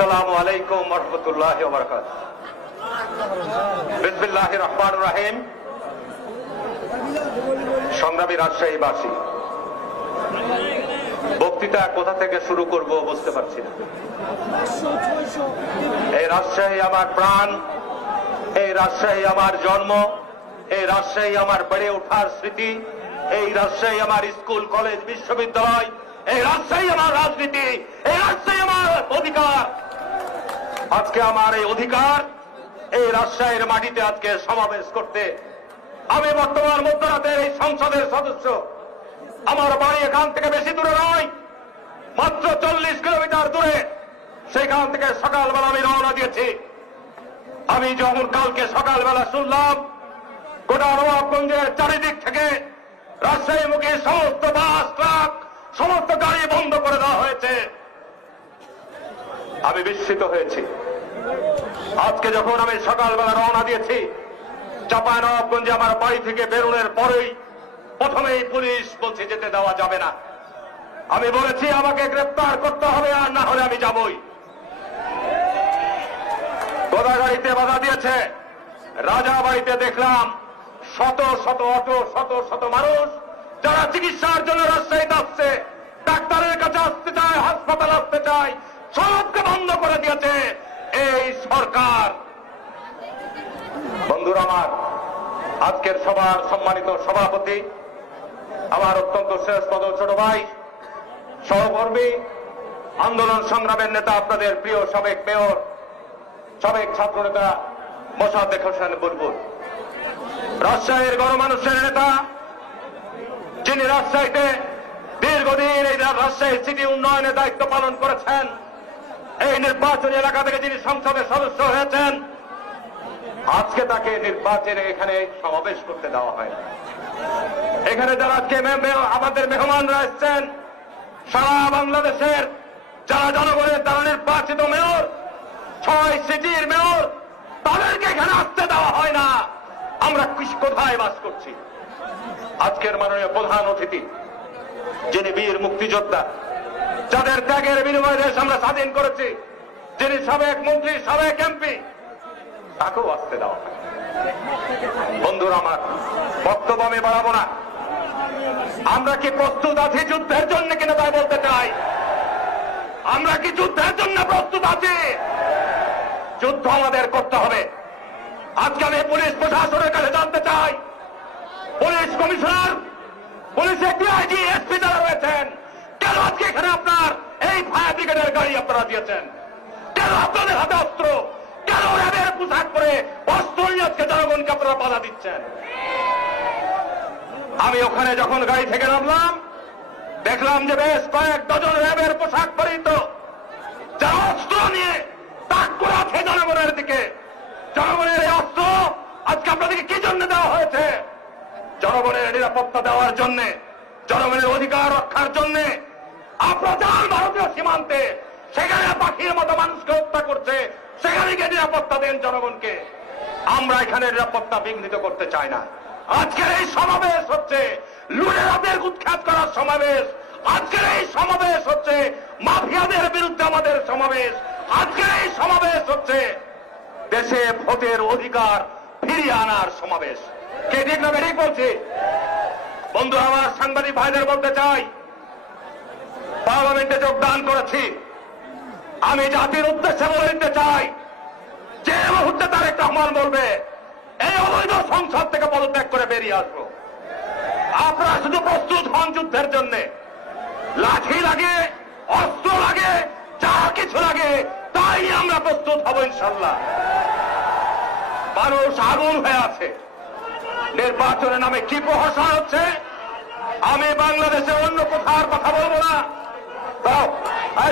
আসসালামু আলাইকুম ওয়া রাহমাতুল্লাহি ওয়া বারাকাতুহু। বিসমিল্লাহির রহমানির রহিম। সংগ্রামী রাজশাহীবাসী, বক্তৃতা কোথা থেকে শুরু করব বুঝতে পারছি না। এই রাজশাহী আমার প্রাণ, এই রাজশাহী আমার জন্ম, এই রাজশাহী আমার বেড়ে ওঠার স্মৃতি, এই রাজশাহী আমার স্কুল কলেজ বিশ্ববিদ্যালয়, এই রাজশাহী আমার রাজনীতি, এই রাজশাহী আমার অধিকার। আজকে আমার এই অধিকার এই রাজশাহীর মাটিতে আজকে সমাবেশ করতে আমি বর্তমান মধ্যরাতের এই সংসদের সদস্য। আমার বাড়ি এখান থেকে বেশি দূরে নয়, মাত্র 40 কিলোমিটার দূরে। সেখান থেকে সকালবেলা আমি রওনা দিয়েছি। আমি যখন কালকে সকালবেলা শুনলাম গোটা নবাবগঞ্জের চারিদিক থেকে রাজশাহীমুখী সমস্ত বাস, ট্রাক, সমস্ত গাড়ি বন্ধ করে দেওয়া হয়েছে, আমি বিস্মিত হয়েছি। আজকে যখন আমি সকালবেলা রওনা দিয়েছি, চাঁপাইনবাবগঞ্জে আমার বাড়ি থেকে বেরোনোর পরেই প্রথমেই পুলিশ বলছে যেতে দেওয়া যাবে না। আমি বলেছি আমাকে গ্রেপ্তার করতে হবে, আর না হলে আমি যাবই। গোদাগাড়িতে বাধা দিয়েছে। রাজাবাড়িতে দেখলাম শত শত অটো, শত শত মানুষ যারা চিকিৎসার জন্য রাজশাহীতে আসছে, ডাক্তারের কাছে আসতে চায়, হাসপাতাল আসতে চায়, সবকে বন্ধ করে দিয়েছে এই সরকার। বন্ধুরা আমার, আজকের সভার সম্মানিত সভাপতি, আমার অত্যন্ত শ্রেষ্ঠপদ ছোট ভাই, সহকর্মী, আন্দোলন সংগ্রামের নেতা, আপনাদের প্রিয় সাবেক মেয়র, সাবেক ছাত্র নেতা মোসাদ্দেক হোসেন বুলবুল, রাজশাহীর গণমানুষের নেতা, যিনি রাজশাহীতে দীর্ঘদিন এই রাজশাহী সিটি উন্নয়নের দায়িত্ব পালন করেছেন, এই নির্বাচনী এলাকা থেকে যিনি সংসদের সদস্য হয়েছেন, আজকে তাকে নির্বাচনে এখানে সমাবেশ করতে দেওয়া হয়। এখানে যারা আজকে আমাদের মেহমানরা এসছেন, সারা বাংলাদেশের যারা জনগণের দ্বারা নির্বাচিত মেয়র, 6 সিটির মেয়র, তাদেরকে এখানে আসতে দেওয়া হয় না। আমরা কোথায় বাস করছি? আজকের মাননীয় প্রধান অতিথি, যিনি বীর মুক্তিযোদ্ধা, যাদের ত্যাগের বিনিময়ে দেশ আমরা স্বাধীন করেছি, যিনি সাবেক মন্ত্রী, সাবেক এমপি, তাকেও আসতে দেওয়া হয়। বন্ধুরা আমার, বক্তব্য আমি বাড়াবো না। আমরা কি প্রস্তুত আছি যুদ্ধের জন্য কিনা তাই বলতে চাই। আমরা কি যুদ্ধের জন্য প্রস্তুত আছি? যুদ্ধ আমাদের করতে হবে। আজকে আমি পুলিশ প্রশাসনের কাছে জানতে চাই, পুলিশ কমিশনার, পুলিশের ডিআইজি, এসপি যারা রয়েছেন, কেন আজকে এখানে আপনার এই ফায়ার ব্রিগেডের গাড়ি আপনারা দিয়েছেন? কেন আপনাদের হাতে অস্ত্র? কেন র্যাবের পোশাক পরে অস্ত্র নিয়ে আজকে জনগণকে আপনারা বাধা দিচ্ছেন? আমি ওখানে যখন গাড়ি থেকে নামলাম, দেখলাম যে বেশ কয়েক ডজন র্যাবের পোশাক পরিহিত যারা অস্ত্র নিয়ে তাক করে আছে জনগণের দিকে। জনগণের এই অস্ত্র আজকে আপনাদেরকে কি জন্য দেওয়া হয়েছে? জনগণের নিরাপত্তা দেওয়ার জন্য, জনগণের অধিকার রক্ষার জন্য। আপনারা যান ভারতীয় সীমান্তে, সেখানে পাখির মতো মানুষকে হত্যা করছে, সেখানে গিয়ে নিরাপত্তা দেন জনগণকে। আমরা এখানে নিরাপত্তা বিঘ্নিত করতে চাই না। আজকের এই সমাবেশ হচ্ছে লুটেরাদের উৎখাত করার সমাবেশ। আজকের এই সমাবেশ হচ্ছে মাফিয়াদের বিরুদ্ধে আমাদের সমাবেশ। আজকের এই সমাবেশ হচ্ছে দেশে ভোটের অধিকার ফিরিয়ে আনার সমাবেশ। কে ঠিক না ঠিক বলছি? বন্ধু আমার, সাংবাদিক ভাইদের বলতে চাই, পার্লামেন্টে যোগদান করেছি। আমি জাতির উদ্দেশ্যে বলে দিতে চাই, যে মুহূর্তে তারেক রহমান বলবে এই অবৈধ সংসদ থেকে পদত্যাগ করে বেরিয়ে আসবো, আপনারা শুধু প্রস্তুত হন যুদ্ধের জন্য। লাঠি লাগে, অস্ত্র লাগে, যা কিছু লাগে তাই আমরা প্রস্তুত হব ইনশাল্লাহ। মানুষ আগুন হয়ে আছে। নির্বাচনের নামে কি প্রহসন হচ্ছে? আমি বাংলাদেশের অন্য কোথার কথা বলবো না। দাও,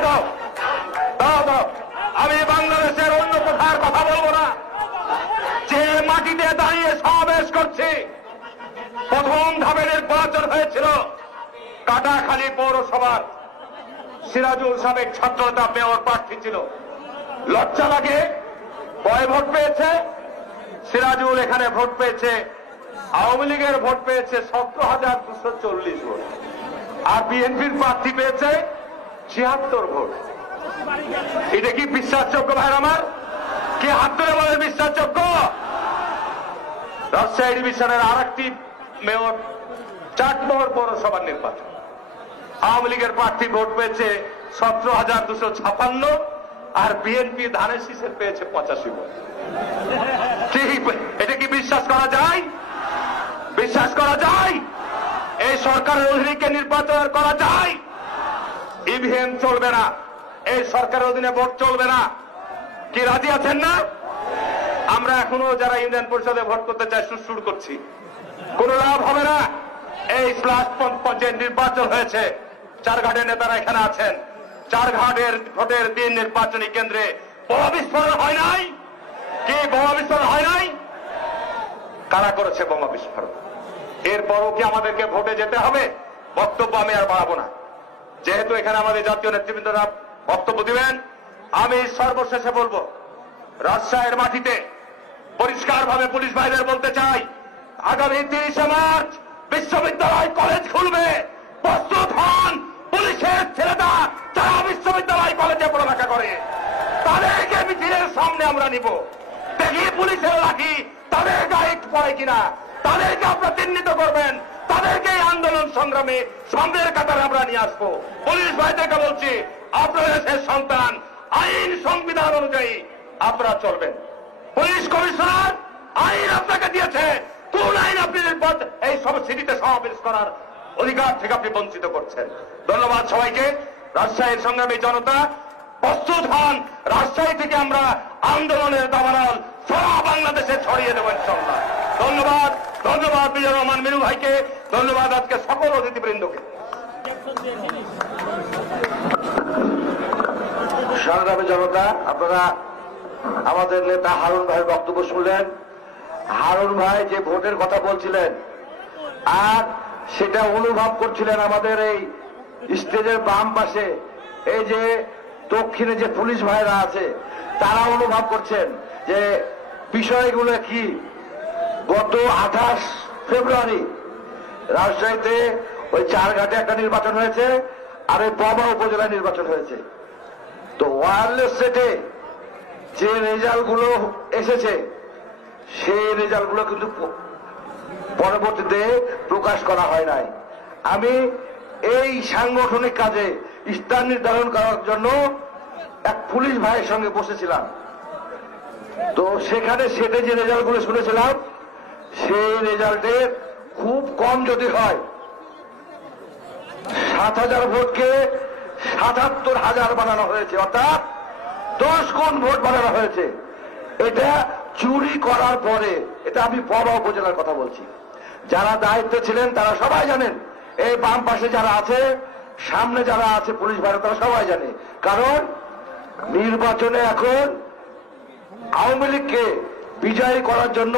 দাও, দাও, দাও। আমি বাংলাদেশের অন্য কোথার কথা বলবো না। যে মাটিতে দাঁড়িয়ে সমাবেশ করছি, প্রথম ধাপে নির্বাচন হয়েছিল কাটাখালী পৌরসভার সিরাজুল সাবেক ছাত্রনেতা মেয়র প্রার্থী ছিল। লজ্জা লাগে, কয় ভোট পেয়েছে? সিরাজুল এখানে ভোট পেয়েছে, আওয়ামী লীগের ভোট পেয়েছে 17,240 ভোট, আর বিএনপির প্রার্থী পেয়েছে 76 ভোট। এটা কি বিশ্বাসযোগ্য ভাই আমার? কি হাত ধরে বলে বিশ্বাসযোগ্য? রাজশাহী ডিভিশনের আর একটি মেয়র চাটমোহর পৌরসভার নির্বাচন, আওয়ামী লীগের প্রার্থী ভোট পেয়েছে 17,256 আর বিএনপি ধানের শীষের পেয়েছে 85 ভোট। এটা কি বিশ্বাস করা যায়? বিশ্বাস করা যায়? এই সরকারের অধীনে নির্বাচন করা যায়? ইভিএম চলবে না, এই সরকারের অধীনে ভোট চলবে না। কি রাজি আছেন না? আমরা এখনো যারা ইউনিয়ন পরিষদে ভোট করতে চাই সুর করছি, কোন লাভ হবে না। এই লাস্ট পর্যায়ে নির্বাচন হয়েছে, চারঘাটের নেতারা এখানে আছেন, চারঘাটের ভোটের দিন নির্বাচনী কেন্দ্রে বোমা বিস্ফোরণ হয় নাই? কি বোমা বিস্ফোরণ হয় নাই? কারা করেছে বোমা বিস্ফোরণ? এরপরও কি আমাদেরকে ভোটে যেতে হবে? বক্তব্য আমি আর বাড়াবো না, যেহেতু এখানে আমাদের জাতীয় নেতৃবৃন্দরা বক্তব্য দিবেন। আমি সর্বশেষে বলবো, রাজশাহীর মাটিতে পরিষ্কারভাবে পুলিশ ভাইদের বলতে চাই, আগামী 30শে মার্চ বিশ্ববিদ্যালয় কলেজ খুলবে। প্রস্তুত হন। পুলিশের ছেলেরা যারা বিশ্ববিদ্যালয় কলেজে পড়ালেখা করে তাদেরকে মিছিলের সামনে আমরা নিব। দেখি পুলিশের লাঠি তাদের গায়ে পড়ে কিনা, তাদেরকে আপনারা চিহ্নিত করবেন, তাদেরকে আন্দোলন সংগ্রামে সামনের কাতারে আমরা নিয়ে আসবো। পুলিশ ভাইদেরকে বলছি, আপনারা দেশের সন্তান, আইন সংবিধান অনুযায়ী আপনারা চলবেন। পুলিশ কমিশনার আইন আপনাকে দিয়েছে, কোন আইন আপনি এই সব সিটিতে সমাবেশ করার অধিকার থেকে আপনি বঞ্চিত করছেন? ধন্যবাদ সবাইকে। রাজশাহীর সংগ্রামী জনতা প্রস্তুত হন। রাজশাহী থেকে আমরা আন্দোলনের দাবানল সারা বাংলাদেশে ছড়িয়ে দেব ইনশাআল্লাহ। ধন্যবাদ, ধন্যবাদ বিজয় রহমান মিনু ভাইকে, ধন্যবাদ আজকে সকল অতিথিবৃন্দকে। সংগ্রামী জনতা, আপনারা আমাদের নেতা হারুন ভাইয়ের বক্তব্য শুনলেন। হারুন ভাই যে ভোটের কথা বলছিলেন আর সেটা অনুভব করছিলেন আমাদের এই স্টেজের বাম পাশে, এই যে দক্ষিণে যে পুলিশ ভাইরা আছে তারা অনুভব করছেন যে বিষয়গুলো কি। গত 28 ফেব্রুয়ারি রাজশাহীতে ওই চারঘাটে একটা নির্বাচন হয়েছে আর এই ববা উপজেলায় নির্বাচন হয়েছে। তো ওয়্যারলেস সেটে যে রেজাল্টগুলো এসেছে সেই রেজাল্টগুলো কিন্তু পরবর্তীতে প্রকাশ করা হয় নাই। আমি এই সাংগঠনিক কাজে স্থান নির্ধারণ করার জন্য এক পুলিশ ভাইয়ের সঙ্গে বসেছিলাম। তো সেখানে সেটে যে রেজাল্টগুলো শুনেছিলাম সেই রেজাল্টের খুব কম যদি হয়, 7,000 ভোটকে 77,000 বানানো হয়েছে, অর্থাৎ 10 গুণ ভোট বানানো হয়েছে। এটা চুরি করার পরে, এটা আমি ববা উপজেলার কথা বলছি, যারা দায়িত্বে ছিলেন তারা সবাই জানেন, এই বাম পাশে যারা আছে, সামনে যারা আছে পুলিশ ভাইরা, তারা সবাই জানে। কারণ নির্বাচনে এখন আওয়ামী লীগকে বিজয়ী করার জন্য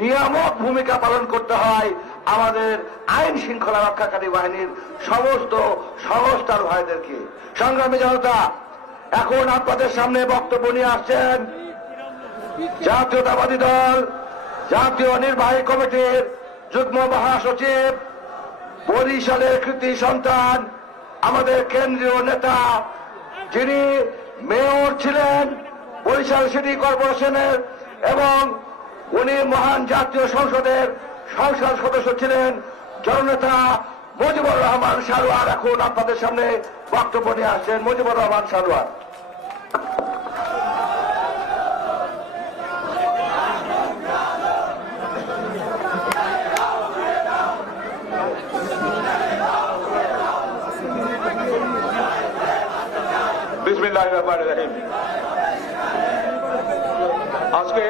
নিয়ামক ভূমিকা পালন করতে হয় আমাদের আইন শৃঙ্খলা রক্ষাকারী বাহিনীর সমস্ত সংস্থার ভাইদেরকে। সংগ্রামী জনতা, এখন আপনাদের সামনে বক্তব্য নিয়ে আসছেন জাতীয়তাবাদী দল জাতীয় নির্বাহী কমিটির যুগ্ম মহাসচিব, বরিশালের কৃতি সন্তান, আমাদের কেন্দ্রীয় নেতা, যিনি মেয়র ছিলেন বরিশাল সিটি কর্পোরেশনের এবং উনি মহান জাতীয় সংসদের সংসদ সদস্য ছিলেন, জননেতা মুজিবুর রহমান সারোয়ার এখন আপনাদের সামনে বক্তব্য নিয়ে আসছেন। মুজিবুর রহমান সারোয়ার। বিসমিল্লাহির রহমানির রহিম। আজকে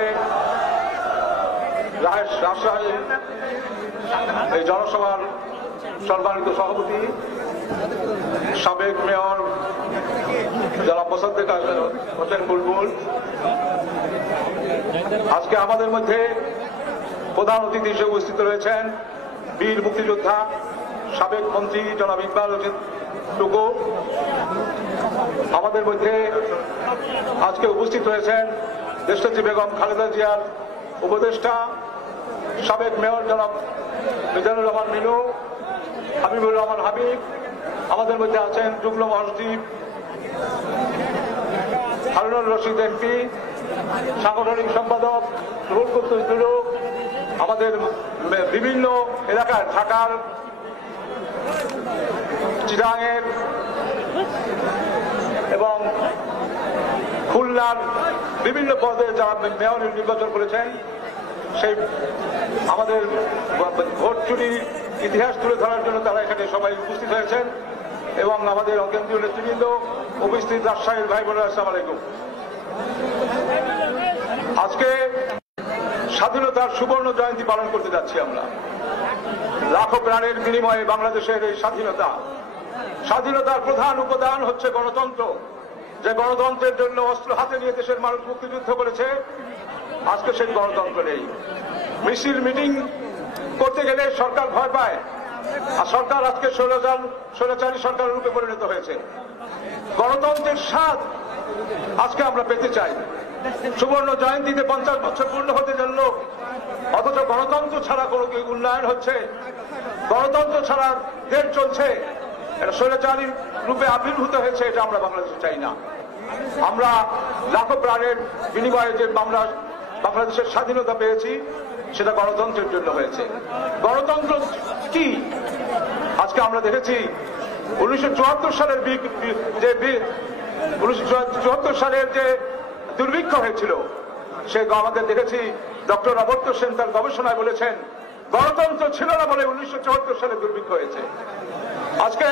রাজশাহী এই জনসভার সম্মানিত সভাপতি, সাবেক মেয়র যারা মোসাদ্দেক হোসেন বুলবুল, আজকে আমাদের মধ্যে প্রধান অতিথি হিসেবে উপস্থিত রয়েছেন বীর মুক্তিযোদ্ধা সাবেক মন্ত্রী জনাব ইকবাল হোসেন টুকু। আমাদের মধ্যে আজকে উপস্থিত রয়েছেন দেশনেত্রী বেগম খালেদা জিয়ার উপদেষ্টা সাবেক মেয়র জনাব মিজানুর রহমান মিনু, হাবিবুর রহমান হাবিব। আমাদের মধ্যে আছেন যুগ্ম মহাসচিব হারুনুর রশিদ এমপি, সাংগঠনিক সম্পাদক রুহুল কুদ্দুস দুলু, আমাদের বিভিন্ন এলাকার ঢাকার, চিটাগাংয়ের এবং খুলনার বিভিন্ন পদে যারা মেয়র নির্বাচন করেছেন, সেই আমাদের ভোট চুরির ইতিহাস তুলে ধরার জন্য তারা এখানে সবাই উপস্থিত হয়েছেন এবং আমাদের কেন্দ্রীয় নেতৃবৃন্দ উপস্থিত, রাজশাহীর ভাই বোনেরা, আসসালামু আলাইকুম। আজকে স্বাধীনতার সুবর্ণ জয়ন্তী পালন করতে যাচ্ছি আমরা। লাখো প্রাণের বিনিময়ে বাংলাদেশের এই স্বাধীনতার প্রধান উপাদান হচ্ছে গণতন্ত্র। যে গণতন্ত্রের জন্য অস্ত্র হাতে নিয়ে দেশের মানুষ মুক্তিযুদ্ধ করেছে, আজকে সেই গণতন্ত্র নেই। মিছিল মিটিং করতে গেলে সরকার ভয় পায়, আর সরকার আজকে স্বৈরাচারী সরকারের রূপে পরিণত হয়েছে। গণতন্ত্রের স্বাদ আজকে আমরা পেতে চাই। সুবর্ণ জয়ন্তীতে 50 বছর পূর্ণ হতে চলল, অথচ গণতন্ত্র ছাড়া কোনো উন্নয়ন হচ্ছে, গণতন্ত্র ছাড়া দেশ চলছে, এটা স্বৈরাচারী রূপে আবির্ভূত হয়েছে। এটা আমরা বাংলাদেশে চাই না। আমরা লাখো প্রাণের বিনিময়ে যে আমরা বাংলাদেশের স্বাধীনতা পেয়েছি, সেটা গণতন্ত্রের জন্য হয়েছে। গণতন্ত্র কি? আজকে আমরা দেখেছি 1974 সালের যে দুর্ভিক্ষ হয়েছিল, সে আমাদের দেখেছি ডক্টর অমর্ত্য সেন তার গবেষণায় বলেছেন গণতন্ত্র ছিল না বলে 1974 সালে দুর্ভিক্ষ হয়েছে। আজকে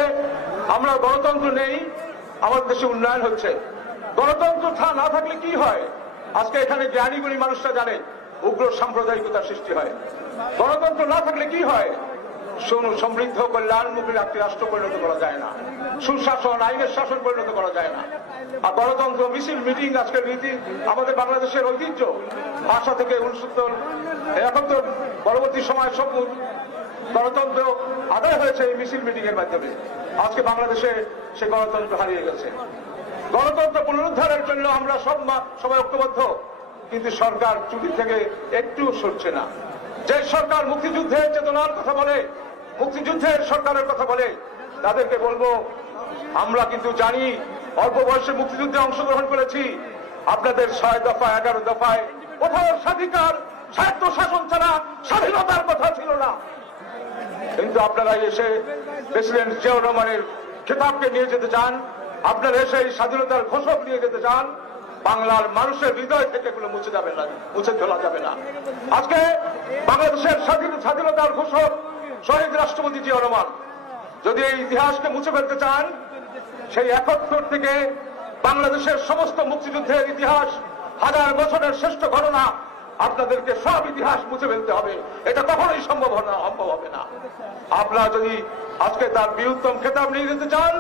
আমরা গণতন্ত্র নেই, আমাদের দেশে উন্নয়ন হচ্ছে। গণতন্ত্র না থাকলে কি হয়? আজকে এখানে জ্ঞানীগুণী মানুষরা জানে উগ্র সাম্প্রদায়িকতার সৃষ্টি হয়। গণতন্ত্র না থাকলে কি হয়? সমৃদ্ধ কল্যাণমুখী একটি রাষ্ট্র পরিণত করা যায় না, সুশাসন আইনের শাসন পরিণত করা যায় না। আর গণতন্ত্র মিছিল মিটিং আজকের রীতি আমাদের বাংলাদেশের ঐতিহ্য। ভাষা থেকে 69 পরবর্তী সময় সব গণতন্ত্র আদায় হয়েছে এই মিছিল মিটিং এর মাধ্যমে। আজকে বাংলাদেশে সে গণতন্ত্র হারিয়ে গেছে। গণতন্ত্র পুনরুদ্ধারের জন্য আমরা সবাই ঐক্যবদ্ধ, কিন্তু সরকার চুটি থেকে একটু সরছে না। যে সরকার মুক্তিযুদ্ধের চেতনার কথা বলে, মুক্তিযুদ্ধের সরকারের কথা বলে, তাদেরকে বলবো আমরা কিন্তু জানি অল্প বয়সে মুক্তিযুদ্ধে অংশগ্রহণ করেছি। আপনাদের 6 দফা 11 দফায় কোথাও স্বাধিকার স্বায়ত্ত শাসন ছাড়া স্বাধীনতার কথা ছিল না। কিন্তু আপনারা এসে প্রেসিডেন্ট জিয়াউর রহমানের খেতাবকে নিয়ে যেতে চান, আপনারা এসে এই স্বাধীনতার ঘোষক নিয়ে যেতে চান। বাংলার মানুষের হৃদয় থেকে এগুলো মুছে যাবে না, মুছে ফেলা যাবে না। আজকে বাংলাদেশের স্বাধীনতার ঘোষক শহীদ রাষ্ট্রপতি জিয়াউর রহমান যদি এই ইতিহাসকে মুছে ফেলতে চান, সেই 71 থেকে বাংলাদেশের সমস্ত মুক্তিযুদ্ধের ইতিহাস, 1000 বছরের শ্রেষ্ঠ ঘটনা, আপনাদেরকে সব ইতিহাস মুছে ফেলতে হবে। এটা কখনোই সম্ভব হবে না। আপনারা যদি আজকে তার বৃহত্তম খেতাব নিয়ে যেতে চান,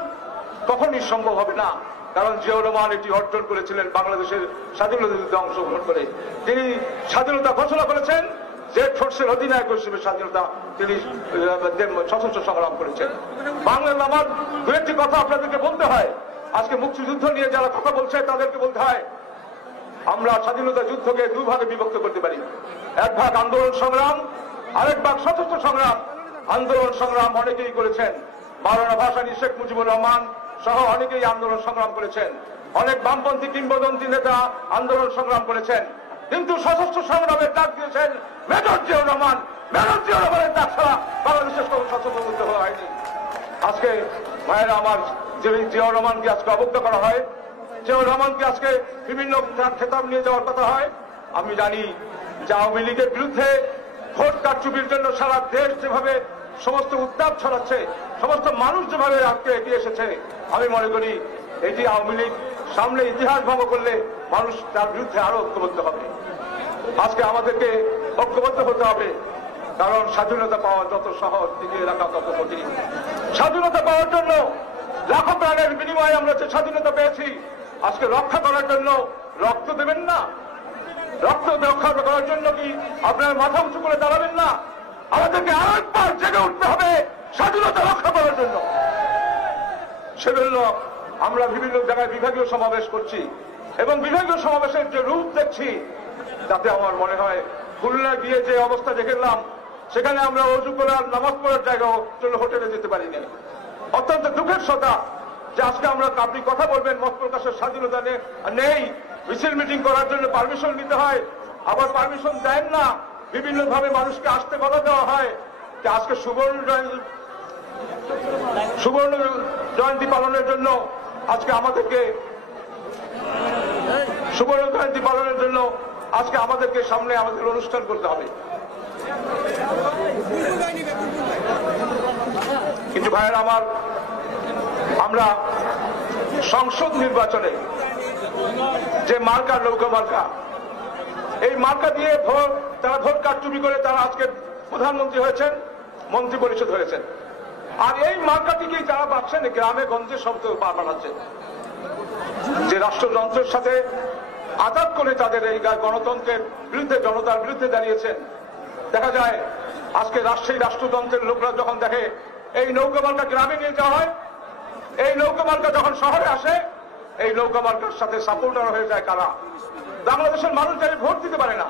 কখনোই সম্ভব হবে না। কারণ জিয়াউর রহমান এটি অর্জন করেছিলেন বাংলাদেশের স্বাধীনতা যুদ্ধে অংশগ্রহণ করে। তিনি স্বাধীনতা ঘোষণা করেছেন, জেড ফোর্সের অধিনায়ক হিসেবে স্বাধীনতা তিনি সশস্ত্র সংগ্রাম করেছেন। বাংলার আমার দু একটি কথা আপনাদেরকে বলতে হয়। আজকে মুক্তিযুদ্ধ নিয়ে যারা কথা বলছে তাদেরকে বলতে হয়, আমরা স্বাধীনতা যুদ্ধকে 2 ভাগে বিভক্ত করতে পারি। এক ভাগ আন্দোলন সংগ্রাম, আরেক ভাগ সশস্ত্র সংগ্রাম। আন্দোলন সংগ্রাম অনেকেই করেছেন, মাওলানা ভাসানী, শেখ মুজিবুর রহমান সহ অনেকেই আন্দোলন সংগ্রাম করেছেন। অনেক বামপন্থী কিংবদন্তি নেতা আন্দোলন সংগ্রাম করেছেন, কিন্তু সশস্ত্র সংগ্রামের ডাক দিয়েছেন মেজর জিয়াউর রহমান। মেজর জিয়াউর রহমানের ডাক ছাড়া বাংলাদেশের কোনো সশস্ত্র যুদ্ধ হয়নি। আজকে ভাইয়েরা আমার, জিয়াউর রহমানকে আজকে অবজ্ঞা করা হয়, জিয়াউর রহমানকে আজকে বিভিন্ন খেতাব নিয়ে যাওয়ার কথা হয়। আমি জানি যে আওয়ামী লীগের বিরুদ্ধে ভোট কারচুপির জন্য সারা দেশ যেভাবে সমস্ত উত্তাপ ছড়াচ্ছে, সমস্ত মানুষ যেভাবে আজকে এগিয়ে এসেছে, আমি মনে করি এটি আওয়ামী লীগ সামনে ইতিহাস ভঙ্গ করলে মানুষ তার বিরুদ্ধে আরো ঐক্যবদ্ধ হবে। আজকে আমাদেরকে ঐক্যবদ্ধ হতে হবে, কারণ স্বাধীনতা পাওয়া যত সহজ, টিকিয়ে রাখা তত কঠিন। স্বাধীনতা পাওয়ার জন্য লাখো প্রাণের বিনিময়ে আমরা যে স্বাধীনতা পেয়েছি, আজকে রক্ষা করার জন্য রক্ত দেবেন না? রক্ত রক্ষা করার জন্য কি আপনার মাথা উঁচু করে দাঁড়াবেন না? আমাদেরকে আরেকবার জেগে উঠতে হবে স্বাধীনতা রক্ষা করার জন্য। সেজন্য আমরা বিভিন্ন জায়গায় বিভাগীয় সমাবেশ করছি এবং বিভাগীয় সমাবেশের যে রূপ দেখছি, তাতে আমার মনে হয় খুলনা গিয়ে যে অবস্থা দেখলাম, সেখানে আমরা অজু করার নামাজ পড়ার জায়গাও জন্য হোটেলে যেতে পারি না। অত্যন্ত দুঃখের কথা যে আজকে আপনি কথা বলবেন, মত প্রকাশের স্বাধীনতা নেই, মিছিল মিটিং করার জন্য পারমিশন নিতে হয়, আবার পারমিশন দেন না, বিভিন্ন ভাবে মানুষকে আসতে বাধা দেওয়া হয়। যে আজকে সুবর্ণ জয়ন্তী পালনের জন্য আজকে আমাদেরকে সুবর্ণ জয়ন্তী পালনের জন্য আজকে আমাদেরকে সামনে আমাদের অনুষ্ঠান করতে হবে। কিন্তু ভাইয়ের আমার, আমরা সংসদ নির্বাচনে যে মার্কা, নৌকা মার্কা, এই মার্কা দিয়ে তারা ভোট কারচুপি করে তারা আজকে প্রধানমন্ত্রী হয়েছেন, মন্ত্রী পরিষদ হয়েছেন। আর এই মার্কাটিকেই তারা পাচ্ছেন গ্রামে গঞ্জে শব্দ বানাচ্ছেন, যে রাষ্ট্রযন্ত্রের সাথে আঘাত করে তাদের এই গণতন্ত্রের বিরুদ্ধে, জনতার বিরুদ্ধে দাঁড়িয়েছেন। দেখা যায় আজকে রাজশাহী রাষ্ট্রযন্ত্রের লোকরা যখন দেখে এই নৌকা মার্কা গ্রামে নিয়ে যাওয়া হয়, এই নৌকা মার্কা যখন শহরে আসে, এই নৌকা মার্কার সাথে সাপোর্টার হয়ে যায় কারা? বাংলাদেশের মানুষ যারা ভোট দিতে পারে না,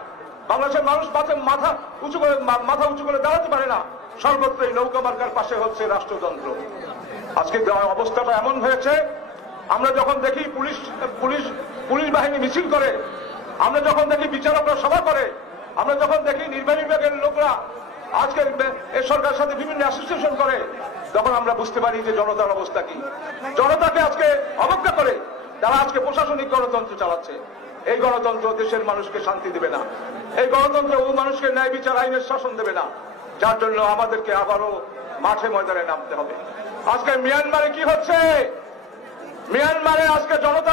বাংলাদেশের মানুষ মাথা উঁচু করে দাঁড়াতে পারে না, সর্বত্র এই নৌকা মার্কার পাশে হচ্ছে রাষ্ট্রযন্ত্র। আজকে অবস্থাটা এমন হয়েছে, আমরা যখন দেখি পুলিশ বাহিনী মিছিল করে, আমরা যখন দেখি বিচারকরা সভা করে, আমরা যখন দেখি নির্বাহী বিভাগের লোকরা আজকে এই সরকারের সাথে বিভিন্ন অ্যাসোসিয়েশন করে, তখন আমরা বুঝতে পারি যে জনতার অবস্থা কি। জনতাকে আজকে অবজ্ঞা করে তারা আজকে প্রশাসনিক গণতন্ত্র চালাচ্ছে। এই গণতন্ত্র দেশের মানুষকে শান্তি দেবে না, এই গণতন্ত্র ও মানুষকে ন্যায় বিচার আইনের শাসন দেবে না, যার জন্য আমাদেরকে আবারও মাঠে ময়দানে নামতে হবে। আজকে মিয়ানমারে কি হচ্ছে? মিয়ানমারে আজকে জনতা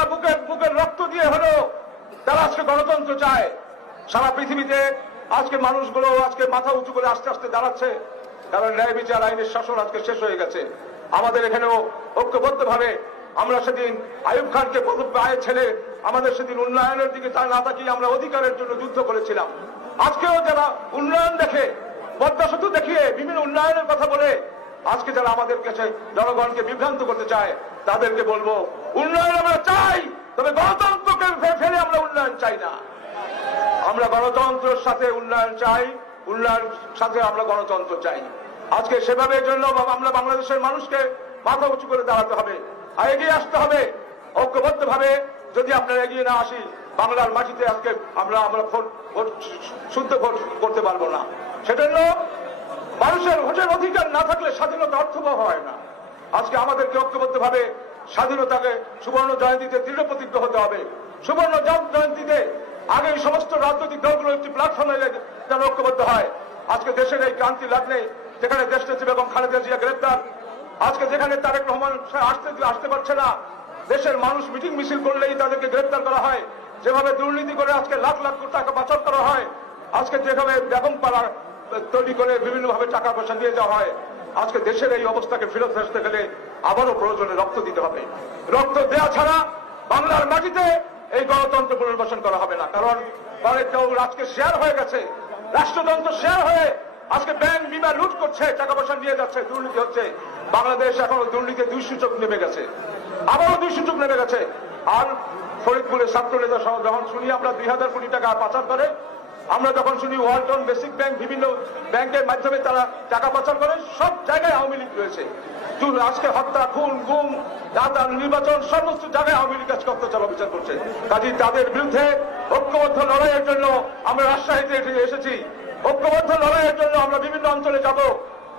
বুকের রক্ত দিয়ে হলো তারা আজকে গণতন্ত্র চায়। সারা পৃথিবীতে আজকে মানুষগুলো আজকে মাথা উঁচু করে আস্তে আস্তে দাঁড়াচ্ছে, কারণ ন্যায় বিচার আইনের শাসন আজকে শেষ হয়ে গেছে। আমাদের এখানেও ঐক্যবদ্ধভাবে আমরা সেদিন আইয়ুব খানকে পায়ে ছেড়ে আমাদের সেদিন উন্নয়নের দিকে না তাকিয়ে আমরা অধিকারের জন্য যুদ্ধ করেছিলাম। আজকেও যারা উন্নয়ন দেখে, পদ্মা সেতু দেখিয়ে বিভিন্ন উন্নয়নের কথা বলে আজকে যারা আমাদের কাছে জনগণকে বিভ্রান্ত করতে চায়, তাদেরকে বলবো উন্নয়ন আমরা চাই, তবে গণতন্ত্রকে ফেলে আমরা উন্নয়ন চাই না। আমরা গণতন্ত্রের সাথে উন্নয়ন চাই, উন্নয়নের সাথে আমরা গণতন্ত্র চাই। আজকে সেভাবে জন্য আমরা বাংলাদেশের মানুষকে মাথা উঁচু করে দাঁড়াতে হবে আর এগিয়ে আসতে হবে ঐক্যবদ্ধভাবে। যদি আপনারা এগিয়ে না আসি, বাংলার মাটিতে আজকে আমরা শুদ্ধ ভোট করতে পারবো না। সেজন্য মানুষের ভোটের অধিকার না থাকলে স্বাধীনতা অর্থবহ হয় না। আজকে আমাদেরকে ঐক্যবদ্ধভাবে স্বাধীনতাকে সুবর্ণ জয়ন্তীতে দৃঢ় প্রতিজ্ঞ হতে হবে। সুবর্ণ জয়ন্তীতে আগে এই সমস্ত রাজনৈতিক দলগুলো একটি প্ল্যাটফর্মে যেন ঐক্যবদ্ধ হয়। আজকে দেশের এই ক্রান্তি লগ্নে যেখানে দেশনেত্রী বেগম খালেদা জিয়া গ্রেপ্তার, আজকে যেখানে তারেক রহমান আসতে পারছে না, দেশের মানুষ মিটিং মিছিল করলেই তাদেরকে গ্রেপ্তার করা হয়, যেভাবে দুর্নীতি করে আজকে লাখ লাখ টাকা পাচার করা হয়, আজকে যেভাবে বেগম পাড়া তৈরি করে বিভিন্নভাবে টাকা পয়সা দিয়ে যাওয়া হয়, আজকে দেশের এই অবস্থাকে ফেরত আসতে গেলে আবারও প্রয়োজনে রক্ত দিতে হবে। রক্ত দেওয়া ছাড়া বাংলার মাটিতে এই গণতন্ত্র পুনর্বাসন করা হবে না। কারণ আজকে শেয়ার হয়ে গেছে, রাষ্ট্রযন্ত্র শেয়ার হয়ে আজকে ব্যাংক বিমা লুট করছে, টাকা পয়সা নিয়ে যাচ্ছে, দুর্নীতি হচ্ছে। বাংলাদেশ এখন দুর্নীতি 2 সূচক নেমে গেছে, আবারও 2 সূচক নেমে গেছে। আর ফরিদপুরের ছাত্রনেতা যখন শুনি আমরা 2000 কোটি টাকা পাচার করে, আমরা যখন শুনি ওয়ালটন, বেসিক ব্যাংক, বিভিন্ন ব্যাংকের মাধ্যমে তারা টাকা পাচার করে, সব জায়গায় আওয়ামী লীগ রয়েছে। আজকে হত্যা, খুন, গুম, নির্বাচন, সমস্ত জায়গায় আওয়ামী লীগ আজকে অত্যাচার অবিচার করছে। কাজে তাদের বিরুদ্ধে ঐক্যবদ্ধ লড়াইয়ের জন্য আমরা রাজশাহীতে এসেছি। ঐক্যবদ্ধ লড়াইয়ের জন্য আমরা বিভিন্ন অঞ্চলে যাব।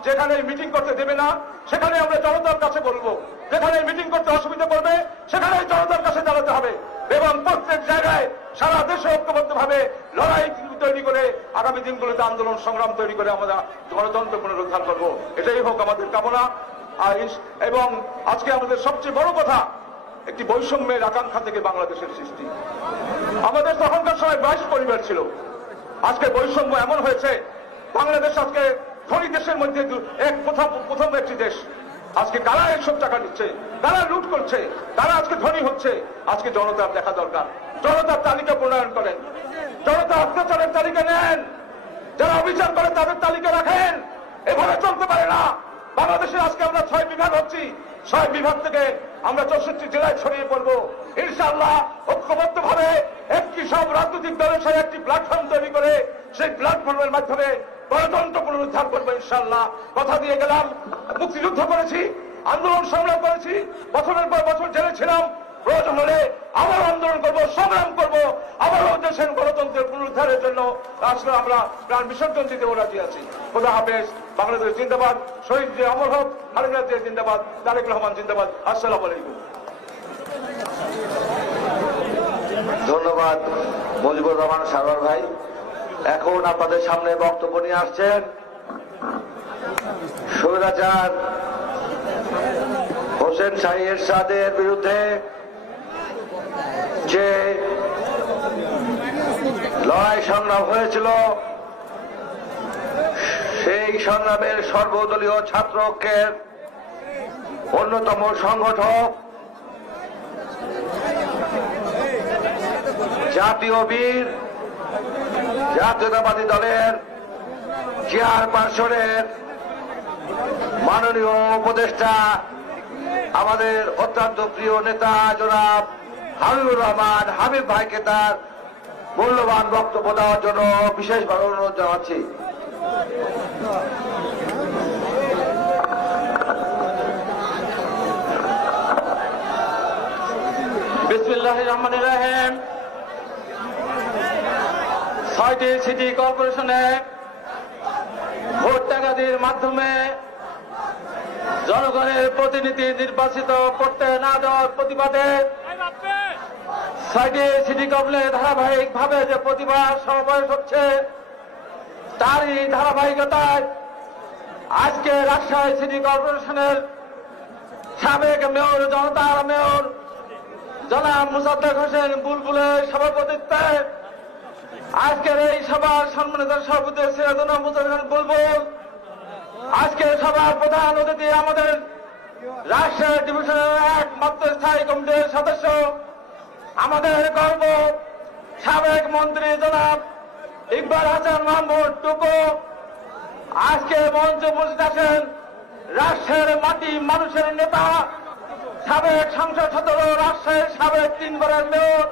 যেখানে মিটিং করতে দেবে না সেখানে আমরা জনতার কাছে বলবো, যেখানে মিটিং করতে অসুবিধা করবে সেখানে জনতার কাছে দাঁড়াতে হবে এবং প্রত্যেক জায়গায় সারা দেশে ঐক্যবদ্ধভাবে লড়াই তৈরি করে আগামী দিনগুলোতে আন্দোলন সংগ্রাম তৈরি করে আমরা গণতন্ত্র পুনরুদ্ধার করব। এটাই হোক আমাদের কামনা। এবং আজকে আমাদের সবচেয়ে বড় কথা, একটি বৈষম্যের আকাঙ্ক্ষা থেকে বাংলাদেশের সৃষ্টি। আমাদের তখনকার সময় 22 পরিবার ছিল, আজকে বৈষম্য এমন হয়েছে বাংলাদেশ আজকে ধনী দেশের মধ্যে প্রথম একটি দেশ। আজকে কারা এইসব টাকা নিচ্ছে, কারা লুট করছে, তারা আজকে ধনী হচ্ছে। আজকে জনতার দেখা দরকার, জনতার তালিকা প্রণয়ন করেন, জনতা অত্যাচারের তালিকা নেন, যারা অবিচার করে তাদের তালিকা রাখেন। এভাবে চলতে পারে না। বাংলাদেশে আজকে আমরা 6 বিভাগ হচ্ছি, 6 বিভাগ থেকে আমরা 64 জেলায় ছড়িয়ে পড়বো। ইনশাআল্লাহ ঐক্যবদ্ধভাবে একটি সব রাজনৈতিক দলের সাথে একটি প্ল্যাটফর্ম তৈরি করে সেই প্ল্যাটফর্মের মাধ্যমে গণতন্ত্র পুনরুদ্ধার করবো ইনশাআল্লাহ। কথা দিয়ে গেলাম, মুক্তিযুদ্ধ করেছি, আন্দোলন সংগ্রাম করেছি, বছরের পর বছর জেলে ছিলাম। প্রয়োজন হলে আবার আন্দোলন করব, সংগ্রাম করব, আবারও দেশের গণতন্ত্রের পুনরুদ্ধারের জন্য আসলে আমরা প্রাণ বিসর্জন দিতেও রাজি আছি। খোদা হাফেজ। বাংলাদেশ জিন্দাবাদ। শহীদ জিয়া অমর হোক। খালেদা জিয়া জিন্দাবাদ। তারেক রহমান জিন্দাবাদ। আসসালামু আলাইকুম। ধন্যবাদ মুজিবুর রহমান সারোয়ার ভাই। এখন আপনাদের সামনে বক্তব্য নিয়ে আসছেন স্বৈরাচার হোসেন শাহী এরশাদের বিরুদ্ধে যে লড়াই সংগ্রাম হয়েছিল, সেই সংগ্রামের সর্বদলীয় ছাত্র ঐক্যের অন্যতম সংগঠক, জাতীয় বীর, জাতীয়তাবাদী দলের চেয়ারপারসনের মাননীয় উপদেষ্টা, আমাদের অত্যন্ত প্রিয় নেতা জনাব হাবিবুর রহমান হাবিব ভাইকে তার মূল্যবান বক্তব্য দেওয়ার জন্য বিশেষভাবে অনুরোধ জানাচ্ছি। বিসমিল্লাহির রহমানির রহিম। ৬টি সিটি কর্পোরেশনে ভোট ডাকাতির মাধ্যমে জনগণের প্রতিনিধি নির্বাচিত করতে না দেওয়ার প্রতিবাদে ৬টি সিটি কর্পোরেশনে ধারাবাহিকভাবে যে প্রতিবাদ সমাবেশ হচ্ছে, তারই ধারাবাহিকতায় আজকে রাজশাহী সিটি কর্পোরেশনের সাবেক মেয়র, জনতার মেয়র জনাব মুসাদ্দেক হোসেন বুলবুলের সভাপতিত্বে আজকের এই সভার সম্মানিত সভাপতি জনাব মুসাদ্দেক হোসেন বুলবুল, আজকের সভার প্রধান অতিথি আমাদের রাজশাহী ডিভিশনের একমাত্র স্থায়ী কমিটির সদস্য, আমাদের গর্ব সাবেক মন্ত্রী জনাব ইকবাল হাসান মাহমুদ টুকু, আজকে মঞ্চে উপস্থিত আছেন রাজশাহীর মাটি মানুষের নেতা, সাবেক সংসদ সদস্য, রাজশাহীর সাবেক 3 বারের মেয়র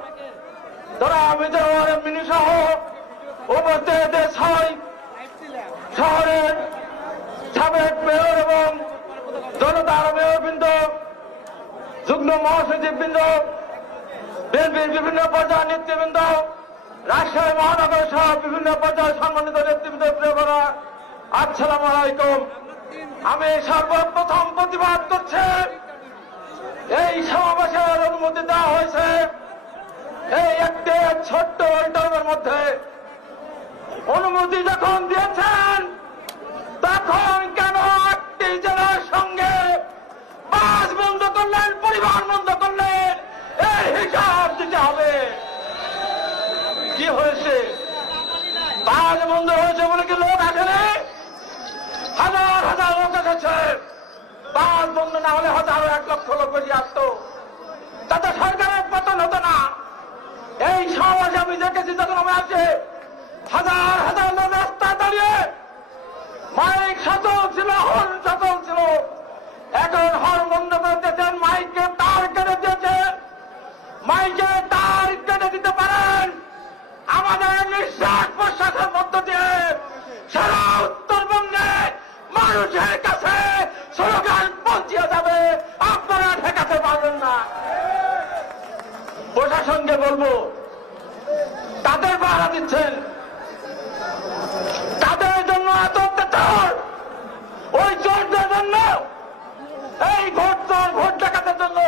জনাব মিজানুর মিনি সহ উপস্থিত 6 শহরের সাবেক মেয়র এবং জনতার মেয়রবৃন্দ, যুগ্ম মহাসচিববৃন্দ, বিএনপির বিভিন্ন পর্যায়ের নেতৃবৃন্দ, রাজশাহী মহানগর সহ বিভিন্ন পর্যায়ের সম্মানিত নেতৃবৃন্দ, প্রিয়রা, আসসালামু আলাইকুম। আমি সর্বপ্রথম প্রতিবাদ করছি, এই সমাবেশের অনুমতি দেওয়া হয়েছে এই একটি ছোট্ট ওয়ার্ডের মধ্যে। অনুমতি যখন দিয়েছেন তখন কেন একটি জেলার সঙ্গে বাস বন্ধ করলেন, পরিবার বন্ধ করলেন, এই হিসাব দিতে হবে। কি হয়েছে? বাস বন্ধ হয়েছে বলে কি লোক আসেনি? হাজার হাজার লোক এসেছে। বাস বন্ধ না হলে হাজারো 1 লক্ষ লোক বেশি আসতো, তাতে সরকারের পতন হতো না। এই সমাজ আমি দেখেছি যখন আমি আসে হাজার হাজার লোক রাস্তা দাঁড়িয়ে, মাইক সচল ছিল, হর্ন সচল ছিল। এখন হর্ন বন্ধ করে দিয়েছেন, মাইকে তার কেটে দিয়েছেন। মাইকে তার কেটে দিতে পারেন, আমাদের নিঃশ্বাস প্রশ্বাসের মধ্য দিয়ে সারা উত্তরবঙ্গে মানুষের কাছে স্লোগান পৌঁছে যাবে, আপনারা ঠেকাতে পারবেন না। প্রশাসনকে বলবো, তাদের পাহারা দিচ্ছেন, তাদের জন্য এত অত্যাচার, ওই চোরদের জন্য, এই ভোট ডাকাতের জন্য।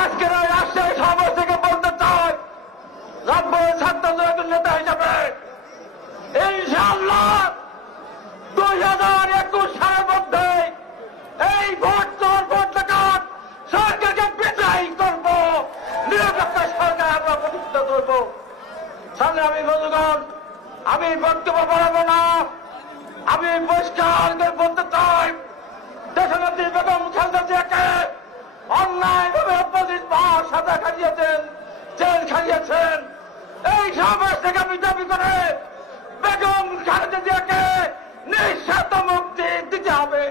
আজকের ওই রাজশাহী সমাবেশ থেকে বলতে চাই, রাজশাহী ছাত্রদের নেতা হিসাবে ইনশাআল্লাহ 2021 সালের মধ্যে এই ভোট ডাকাত সরকারকে বিদায় করব, নিরপেক্ষ সরকার আমরা প্রতিষ্ঠিত করব। সামনে আমি বন্ধুগণ, আমি বক্তব্য বাড়াবো না, আমি পরিষ্কার করে বলতে চাই, দেশনেত্রী বেগম খালেদা জিয়াকে অন্যায়ভাবে অপোজিট ভার সাজা খাটিয়েছেন, জেল খাটিয়েছেন। এই সমাবেশ থেকে আমি দাবি করে বেগম খালেদা জিয়াকে নিঃশর্ত মুক্তি দিতে হবে।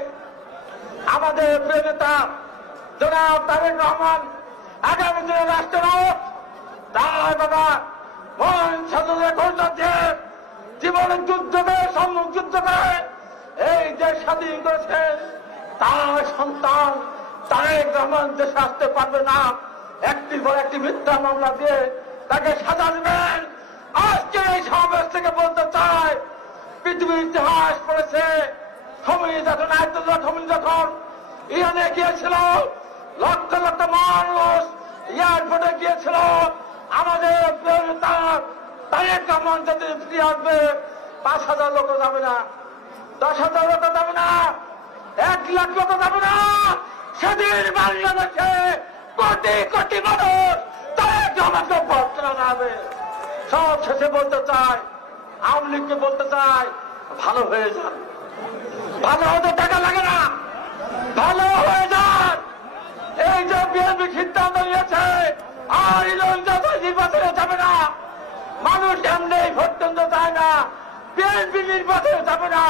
আমাদের প্রিয় নেতা জনাব তারেক রহমান আগামী দিনে রাষ্ট্রনায়ক, তার বাবা মহান স্বাধীনতা ঘোষণা দিয়ে জীবনের যুদ্ধ করে, সম্মুখ যুদ্ধ করে এই দেশ স্বাধীন করেছেন। তার সন্তান তারেক রহমান দেশে আসতে পারবে না, একটির পর একটি মিথ্যা মামলা দিয়ে তাকে সাজা দেবেন। আজকে এই সমাবেশ থেকে বলতে চাই, পৃথিবীর ইতিহাস পড়েছে, খমেনি যখন আয়তুল্লাহ খমেনি যখন ইরানে গিয়েছিল, লক্ষ লক্ষ মানুষ এয়ারপোর্টে গিয়েছিল, আমাদের নেতা তারেক রহমান যদি ফিরে আসবে 5,000 লোক যাবে না, 10,000 লোক যাবে না, 1 লাখ লোক যাবে না। সেদিন বাংলাদেশে কোটি কোটি মানুষ তারেক রহমানকে ভোট জানাবে। সব শেষে বলতে চাই, আওয়ামী লীগকে বলতে চাই, ভালো হয়ে যান, ভালো হতে টাকা লাগে না, ভালো হয়ে যান। এই যে বিএনপি সিদ্ধান্ত নিয়েছে আর নির্বাচনে যাবে না, মানুষ এমনি ভোট কেন্দ্র চায় না, বিএনপি নির্বাচনে যাবে না,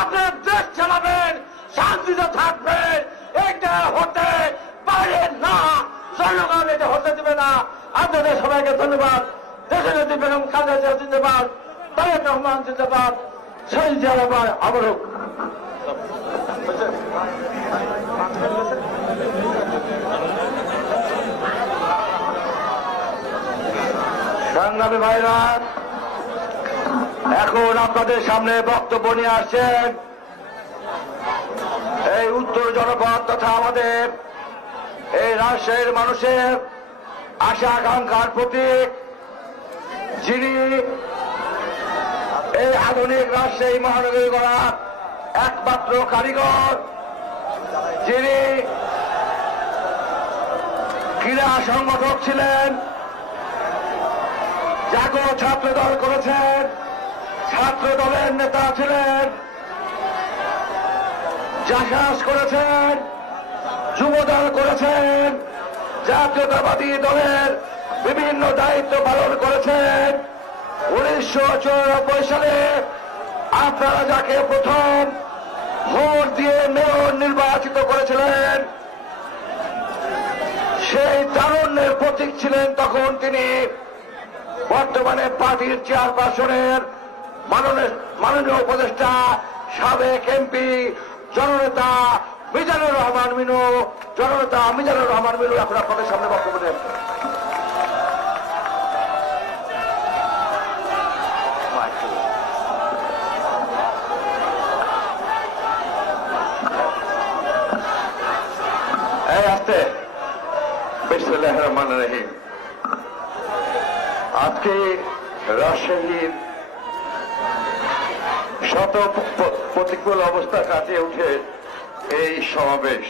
আপনার দেশ চালাবেন, শান্তিতে থাকবেন, এটা হতে পারে না, জনগণ এটা হতে দেবে না। আপনাদের সবাইকে ধন্যবাদ। দেশের নেত্রী বেগম খালেদা জিয়া জিন্দাবাদ, তারেক রহমান জিন্দাবাদ, শহীদ জিয়ারহমান আবারও। সংগ্রামী ভাইরা, এখন আপনাদের সামনে বক্তব্য নিয়ে আসছেন এই উত্তর জনপদ তথা আমাদের এই রাজশাহীর মানুষের আশা আকাঙ্ক্ষার প্রতীক, যিনি এই আধুনিক রাজশাহী মহানগরী গড়ার একমাত্র কারিগর, যিনি ক্রীড়া সংগঠক ছিলেন, জাগো ছাত্র দল করেছেন, ছাত্র দলের নেতা ছিলেন, জাসাস করেছেন, যুব দল করেছেন, জাতীয়তাবাদী দলের বিভিন্ন দায়িত্ব পালন করেছেন। 1994 সালে আপনারা যাকে প্রথম ভোট দিয়ে মেয়র নির্বাচিত করেছিলেন, সেই তারুণ্যের প্রতীক ছিলেন তখন তিনি। বর্তমানে পার্টির চেয়ারপারসনের মাননীয় উপদেষ্টা সাবেক এমপি জননেতা মিজানুর রহমান মিনু, জননেতা মিজানুর রহমান মিনু এখন আপনাদের সামনে বক্তব্য দেন। এই আসতে বিসমিল্লাহির রহমানির রহিম। আজকে রাজশাহীর শত প্রতিকূল অবস্থা কাটিয়ে উঠে এই সমাবেশ।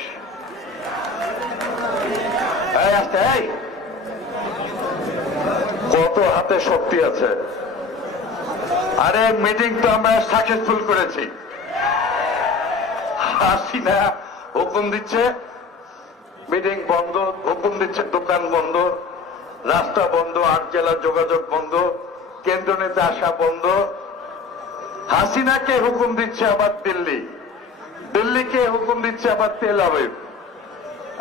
কত হাতে শক্তি আছে। আরে মিটিং তো আমরা সাকসেসফুল করেছি। হাসিনা হুকুম দিচ্ছে মিটিং বন্ধ, হুকুম দিচ্ছে দোকান বন্ধ, রাস্তা বন্ধ, 8 জেলার যোগাযোগ বন্ধ, কেন্দ্র নেতা আসা বন্ধ। হাসিনাকে হুকুম দিচ্ছে আবার দিল্লি, দিল্লিকে হুকুম দিচ্ছে আবার তেল আবিব।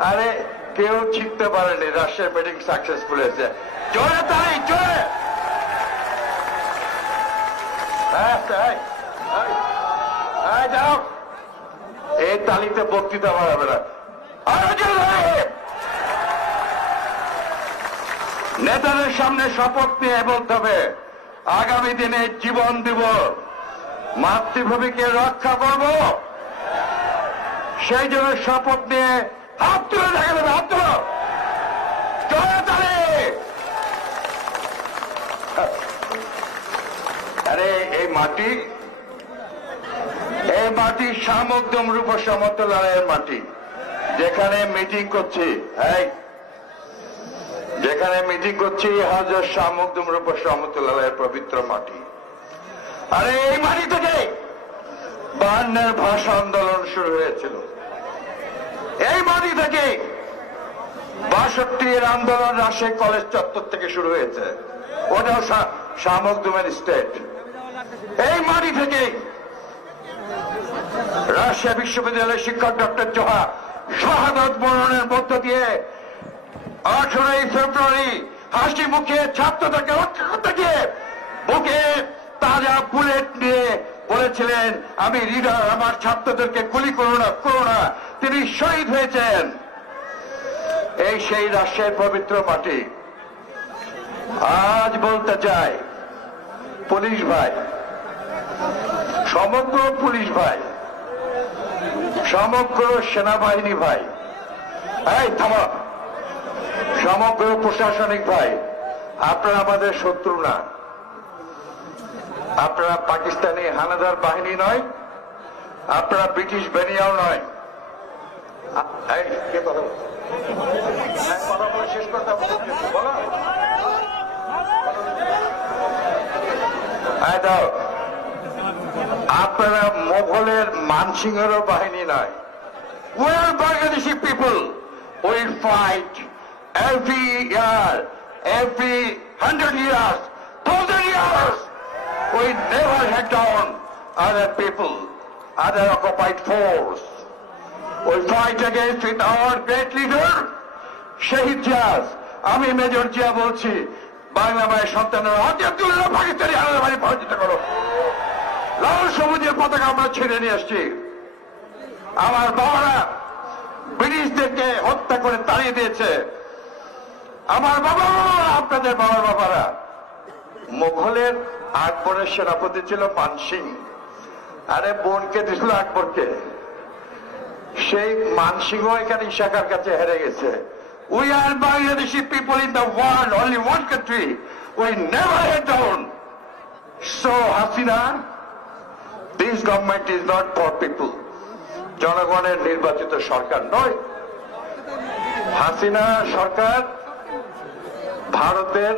আরে কেউ শিখতে পারেনি রাজশাহী মিটিং সাকসেসফুল হয়েছে। জোরে তাই জোরে। যাও, এই তালিতে বক্তৃতা বাড়াবে না। নেতাদের সামনে শপথ নিয়ে বলতে হবে আগামী দিনে জীবন দিব, মাতৃভূমিকে রক্ষা করব। সেই জন্য শপথ নিয়ে হাত তুলে দেখা যাবে, হাত তুলো। আরে এই মাটি শাহ মখদুম রূপসী রহমতুল্লাহের মাটি, যেখানে মিটিং করছি, যেখানে মিটিং করছি হযরত শাহ মখদুম রূপসী রহমতুল্লাহের পবিত্র মাটি। আরে এই মাটি থেকে 52 ভাষা আন্দোলন শুরু হয়েছিল। এই মাটি থেকে 62 আন্দোলন রাজশাহী কলেজ চত্বর থেকে শুরু হয়েছে, ওটাও শাহ মখদুমের স্টেট। এই মাটি থেকে রাজশাহী বিশ্ববিদ্যালয়ের শিক্ষক ডক্টর জোহা শাহাদাত বরণের মধ্য দিয়ে 18 ফেব্রুয়ারি হাসি মুখে ছাত্রদেরকে রক্ষা করতে গিয়ে বুকে তাজা বুলেট নিয়ে বলেছিলেন আমি লিডার, আমার ছাত্রদেরকে গুলি করো না, তিনি শহীদ হয়েছেন। এই সেই রাজশাহীর পবিত্র মাটি। আজ বলতে চাই, পুলিশ ভাই, সমগ্র পুলিশ ভাই, সমগ্র সেনাবাহিনী ভাই, এই থামো, সমগ্র প্রশাসনিক ভাই, আপনারা আমাদের শত্রু না, আপনারা পাকিস্তানি হানাদার বাহিনী নয়, আপনারা ব্রিটিশ বাহিনীও নয়। শেষ কথা বলো। আপনারা মোগলের মানসিংহেরও বাহিনী নয়। We are Bangladeshi people. We fight every year, every 100 years, 1,000 years. We never head down other people, other occupied force. We fight against with our great leader, শহীদ জিয়াস। আমি মেজর জিয়া বলছি, বাংলা মায়ের সন্তানেরা পাকিস্তানি হানাদার বাহিনী পরাজিত করো। লাল সবুজের পতাকা আমরা ছেড়ে নিয়ে আসছি। আমার বাবারা ব্রিটিশদেরকে হত্যা করে তাড়িয়ে দিয়েছে। আমার বাবা, আপনাদের বাবার বাবারা, মোগলের আকবরের সেনাপতি ছিল মানসিং। আরে বোনকে দিছিল আকবরকে, সেই মানসিংহ এখানে ইশাকার কাছে হেরে গেছে। We are Bangladeshi people in the world, only one country. We never head down. So Hasina, this government is not for people. জনগণের নির্বাচিত সরকার নয়। হাসিনা সরকার ভারতের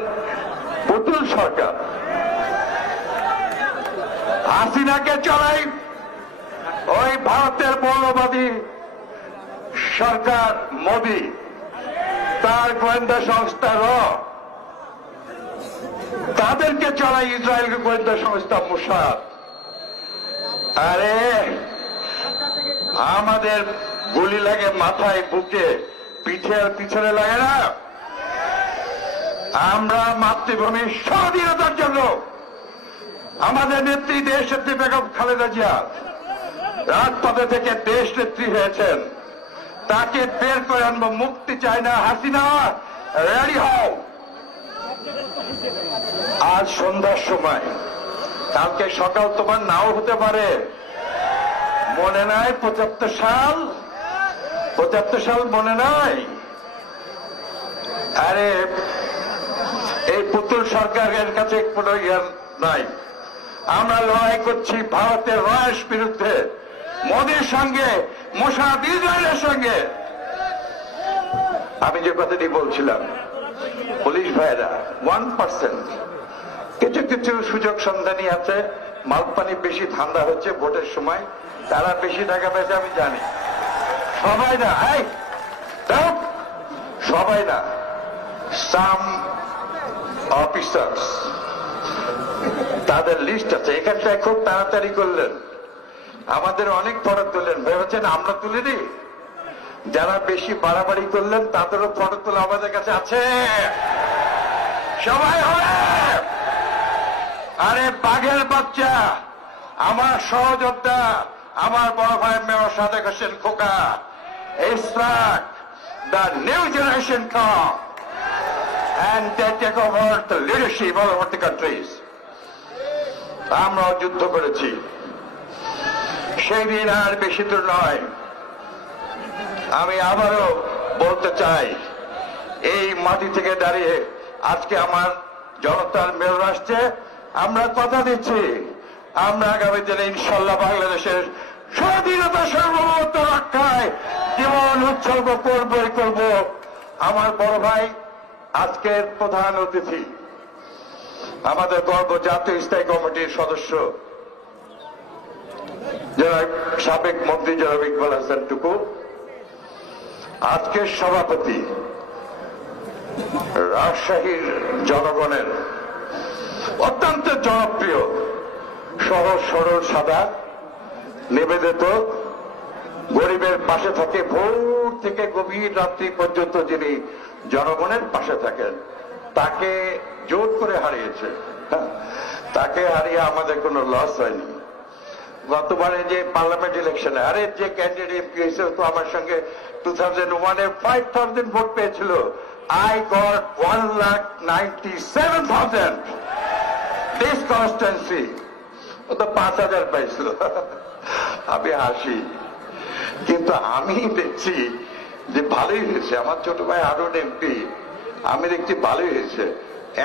পুতুল সরকার। হাসিনাকে চলাই ওই ভারতের মৌলবাদী সরকার মোদী, তার গোয়েন্দা সংস্থা তাদেরকে চলাই ইসরায়েল গোয়েন্দা সংস্থা মোসাদ। আরে আমাদের গুলি লাগে মাথায়, বুকে, পিঠে আর পিছনে লাগে না। আমরা মাতৃভূমির স্বাধীনতার জন্য আমাদের নেত্রী দেশ নেত্রী বেগম খালেদা জিয়া রাজপথে থেকে দেশ নেত্রী হয়েছেন, তাকে বের করে আনবো। মুক্তি চাই না। হাসিনা, রেডি হও। আজ সন্ধ্যার সময়, কালকে সকাল তোমার নাও হতে পারে, মনে নাই ৭৫ সাল? ৭৫ সাল মনে নাই? আরে এই পুতুল সরকারের কাছে কোনো জ্ঞান নাই। আমরা লড়াই করছি ভারতের রয়েস বিরুদ্ধে, মোদীর সঙ্গে, মোসাদ ইসরায়েলের সঙ্গে। আমি যে কথাটি বলছিলাম, পুলিশ ভাইরা 1%, কিছু কিছু সুযোগ সন্ধানী আছে, মালপানি বেশি ঠান্ডা হচ্ছে ভোটের সময়, তারা বেশি টাকা পেয়েছে আমি জানি। সবাই না, সবাই না, সাম অফিসার্স, তাদের লিস্ট আছে। এখানটায় খুব তাড়াতাড়ি করলেন, আমাদের অনেক ফটো তুললেন, ভেবেছেন আমরা তুলিনি? যারা বেশি বাড়াবাড়ি করলেন তাদেরও ফটো তোলা আমাদের কাছে আছে। সবাই হবে। আরে বাঘের বাচ্চা, আমার সহযোদ্ধা, আমার বড় ভাই mayor Sadek Hossain Khoka, Ishraque, the new generation come and they take over the leadership all over the countries. আমরাও যুদ্ধ করেছি, সেই দিন আর বেশি দূর নয়। আমি আবারও বলতে চাই, এই মাটি থেকে দাঁড়িয়ে আজকে আমার জনতার মেয়র আসছে, আমরা কথা দিচ্ছি, আমরা আগামী দিনে ইনশাল্লাহ বাংলাদেশের স্বাধীনতা সার্বভৌমত্ব রক্ষায় জীবন উৎসর্গ করবই করব। আমার বড় ভাই আজকের প্রধান অতিথি, আমাদের গর্ব জাতীয় স্থায়ী কমিটির সদস্য যারা সাবেক মন্ত্রী জনাব ইকবাল হাসান টুকু, আজকের সভাপতি, রাজশাহীর জনগণের অত্যন্ত জনপ্রিয়, সহজ সরল সাদা, নিবেদিত, গরিবের পাশে থাকে, ভোর থেকে গভীর রাত্রি পর্যন্ত যিনি জনগণের পাশে থাকেন, তাকে জোর করে হারিয়েছে। তাকে হারিয়ে আমাদের কোনো লস হয়নি। গতবারে যে পার্লামেন্ট ইলেকশনে আরে যে ক্যান্ডিডেট এমপি হয়েছে তো আমার সঙ্গে 2001-এ 5,000 ভোট পেয়েছিল। I got 1,97,000 this constituency। ও তো 5,000 পাইছিল। আমি হাসি, কিন্তু আমি দেখছি যে ভালোই হয়েছে। আমার ছোট ভাই আরো এমপি, আমি দেখছি ভালোই হয়েছে।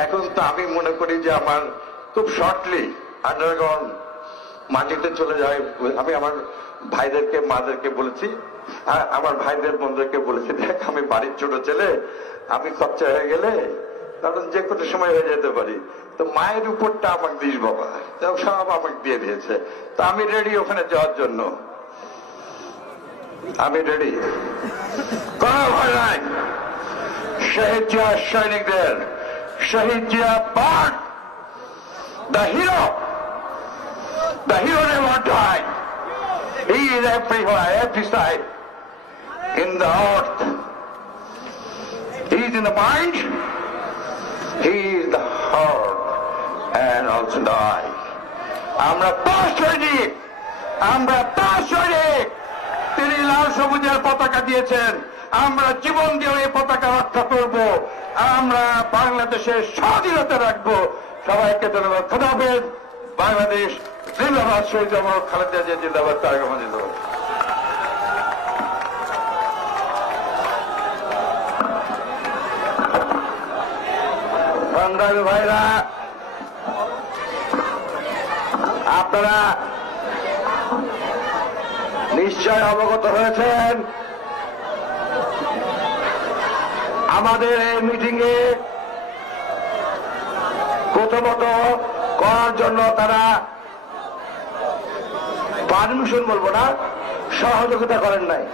এখন তো আমি মনে করি যে আমার খুব শর্টলি আন্ডারগ্রাউন্ড মাটিতে চলে যায়। আমি আমার ভাইদেরকে মাদেরকে বলেছি, আমার ভাইদের বোনদেরকে বলেছি, দেখ আমি বাড়ির ছোট ছেলে, আমি খরচা হয়ে গেলে কারণ যে কোনো সময় হয়ে যেতে পারি, তো মায়ের উপরটা আমাকে দিস বাবা, সব আমাকে দিয়ে দিয়েছে। তো আমি রেডি ওখানে যাওয়ার জন্য, আমি রেডি। কোনো ভয় নাই। শহীদ জিয়া সৈনিকদের, Shaheed Zia part the hero, the hero never died. He is everywhere, every side in the earth. He is in the mind, he is the heart, and also the eye. আমরা পাশ সৈনিক, আমরা পাশ সৈনিক। তিনি লাল সবুজের পতাকা দিয়েছেন, আমরা জীবন দিয়ে এই পতাকা রক্ষা করব, আমরা বাংলাদেশের স্বাধীনতা রাখবো। সবাইকে ধন্যবাদ। খোদা হাফেজ। বাংলাদেশ জিন্দাবাদ। শহীদ আমার খালেদা জিয়া জিন্দাবাদ। তারেক রহমান জিন্দাবাদ। সংগ্রামী ভাইরা, আপনারা নিশ্চয় অবগত হয়েছেন আমাদের এই মিটিংয়ে প্রথমত করার জন্য তারা পারমিশন বলবো না, সহযোগিতা করেন নাই।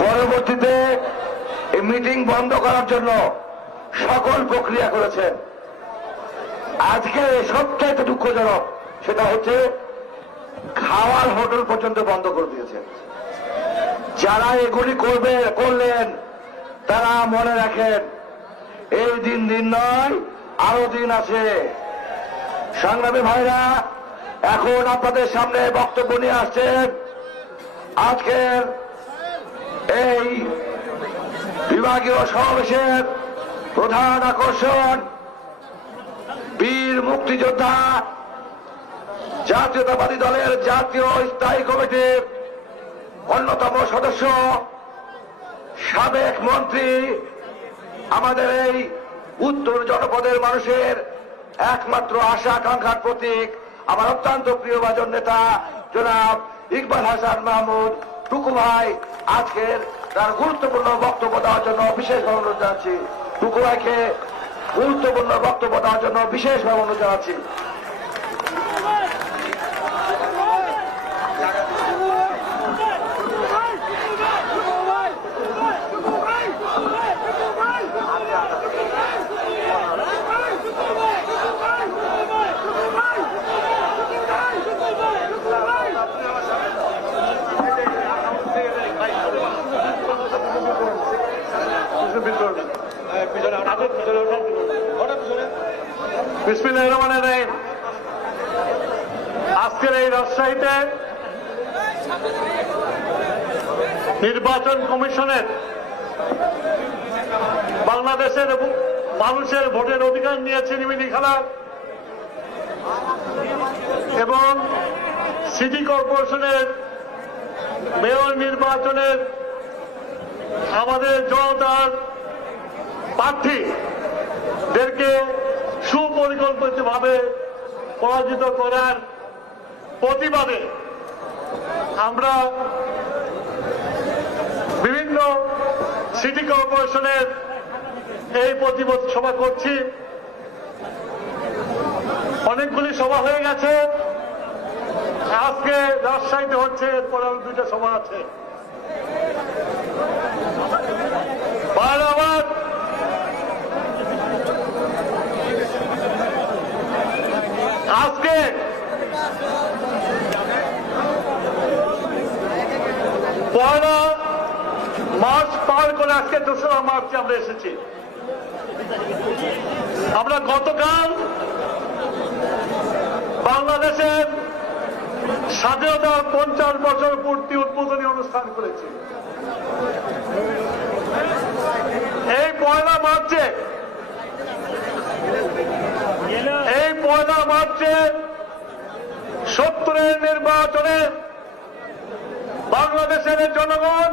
পরবর্তীতে এই মিটিং বন্ধ করার জন্য সকল প্রক্রিয়া করেছেন। আজকে সবচাইতে দুঃখজনক সেটা হচ্ছে খাওয়ার হোটেল পর্যন্ত বন্ধ করে দিয়েছেন। যারা এগুলি করলেন তারা মনে রাখেন এই দিন নয়, আরো দিন আছে। সংগ্রামী ভাইরা, এখন আপনাদের সামনে বক্তব্য নিয়ে আসছেন আজকের এই বিভাগীয় সমাবেশের প্রধান আকর্ষণ বীর মুক্তিযোদ্ধা জাতীয়তাবাদী দলের জাতীয় স্থায়ী কমিটির অন্যতম সদস্য, সাবেক মন্ত্রী, আমাদের এই উত্তর জনপদের মানুষের একমাত্র আশা আকাঙ্ক্ষার প্রতীক, আমার অত্যন্ত প্রিয়ভাজন নেতা জনাব ইকবাল হাসান মাহমুদ টুকু ভাই আজকের তার গুরুত্বপূর্ণ বক্তব্য দেওয়ার জন্য বিশেষভাবে অনুরোধ জানাচ্ছি। টুকু ভাইকে গুরুত্বপূর্ণ বক্তব্য দেওয়ার জন্য বিশেষভাবে অনুরোধ জানাচ্ছি। বিসমিল্লাহির রহমানির রহিম। আজকের এই রাজশাহীতে নির্বাচন কমিশনের বাংলাদেশের মানুষের ভোটের অধিকার নিয়ে ছিনিমিনি খেলা এবং সিটি কর্পোরেশনের মেয়র নির্বাচনের আমাদের জনতার প্রার্থীদেরকে সুপরিকল্পিতভাবে পরাজিত করার প্রতিবাদে আমরা বিভিন্ন সিটি কর্পোরেশনের এই প্রতিবাদ সভা করছি। অনেকগুলি সভা হয়ে গেছে, আজকে রাজশাহীতে হচ্ছে, এরপরে আরো 2টা সভা আছে। বারবার আজকে পয়লা মার্চ পার করে আজকে 2রা মার্চে আমরা এসেছি। আমরা গতকাল বাংলাদেশের স্বাধীনতার 50 বছর পূর্তি উদ্বোধনী অনুষ্ঠান করেছি। এই পয়লা মার্চে 70-এর নির্বাচনে বাংলাদেশের জনগণ,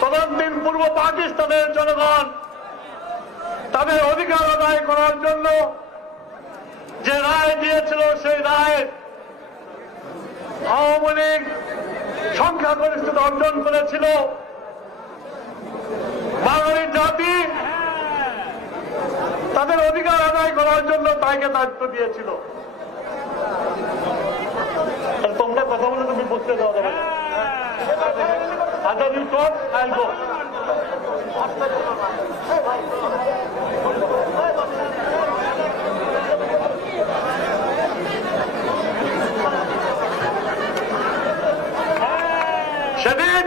তদানীন্তন পূর্ব পাকিস্তানের জনগণ তাদের অধিকার আদায় করার জন্য যে রায় দিয়েছিল, সেই রায় আওয়ামী লীগ সংখ্যাগরিষ্ঠতা অর্জন করেছিল। বাঙালি জাতি তাদের অধিকার আদায় করার জন্য তাইকে দায়িত্ব দিয়েছিল। তোমরা কথা বলে তুমি বুঝতে দেওয়া যাবে না। আচ্ছা, you talk, I will go. সেদিন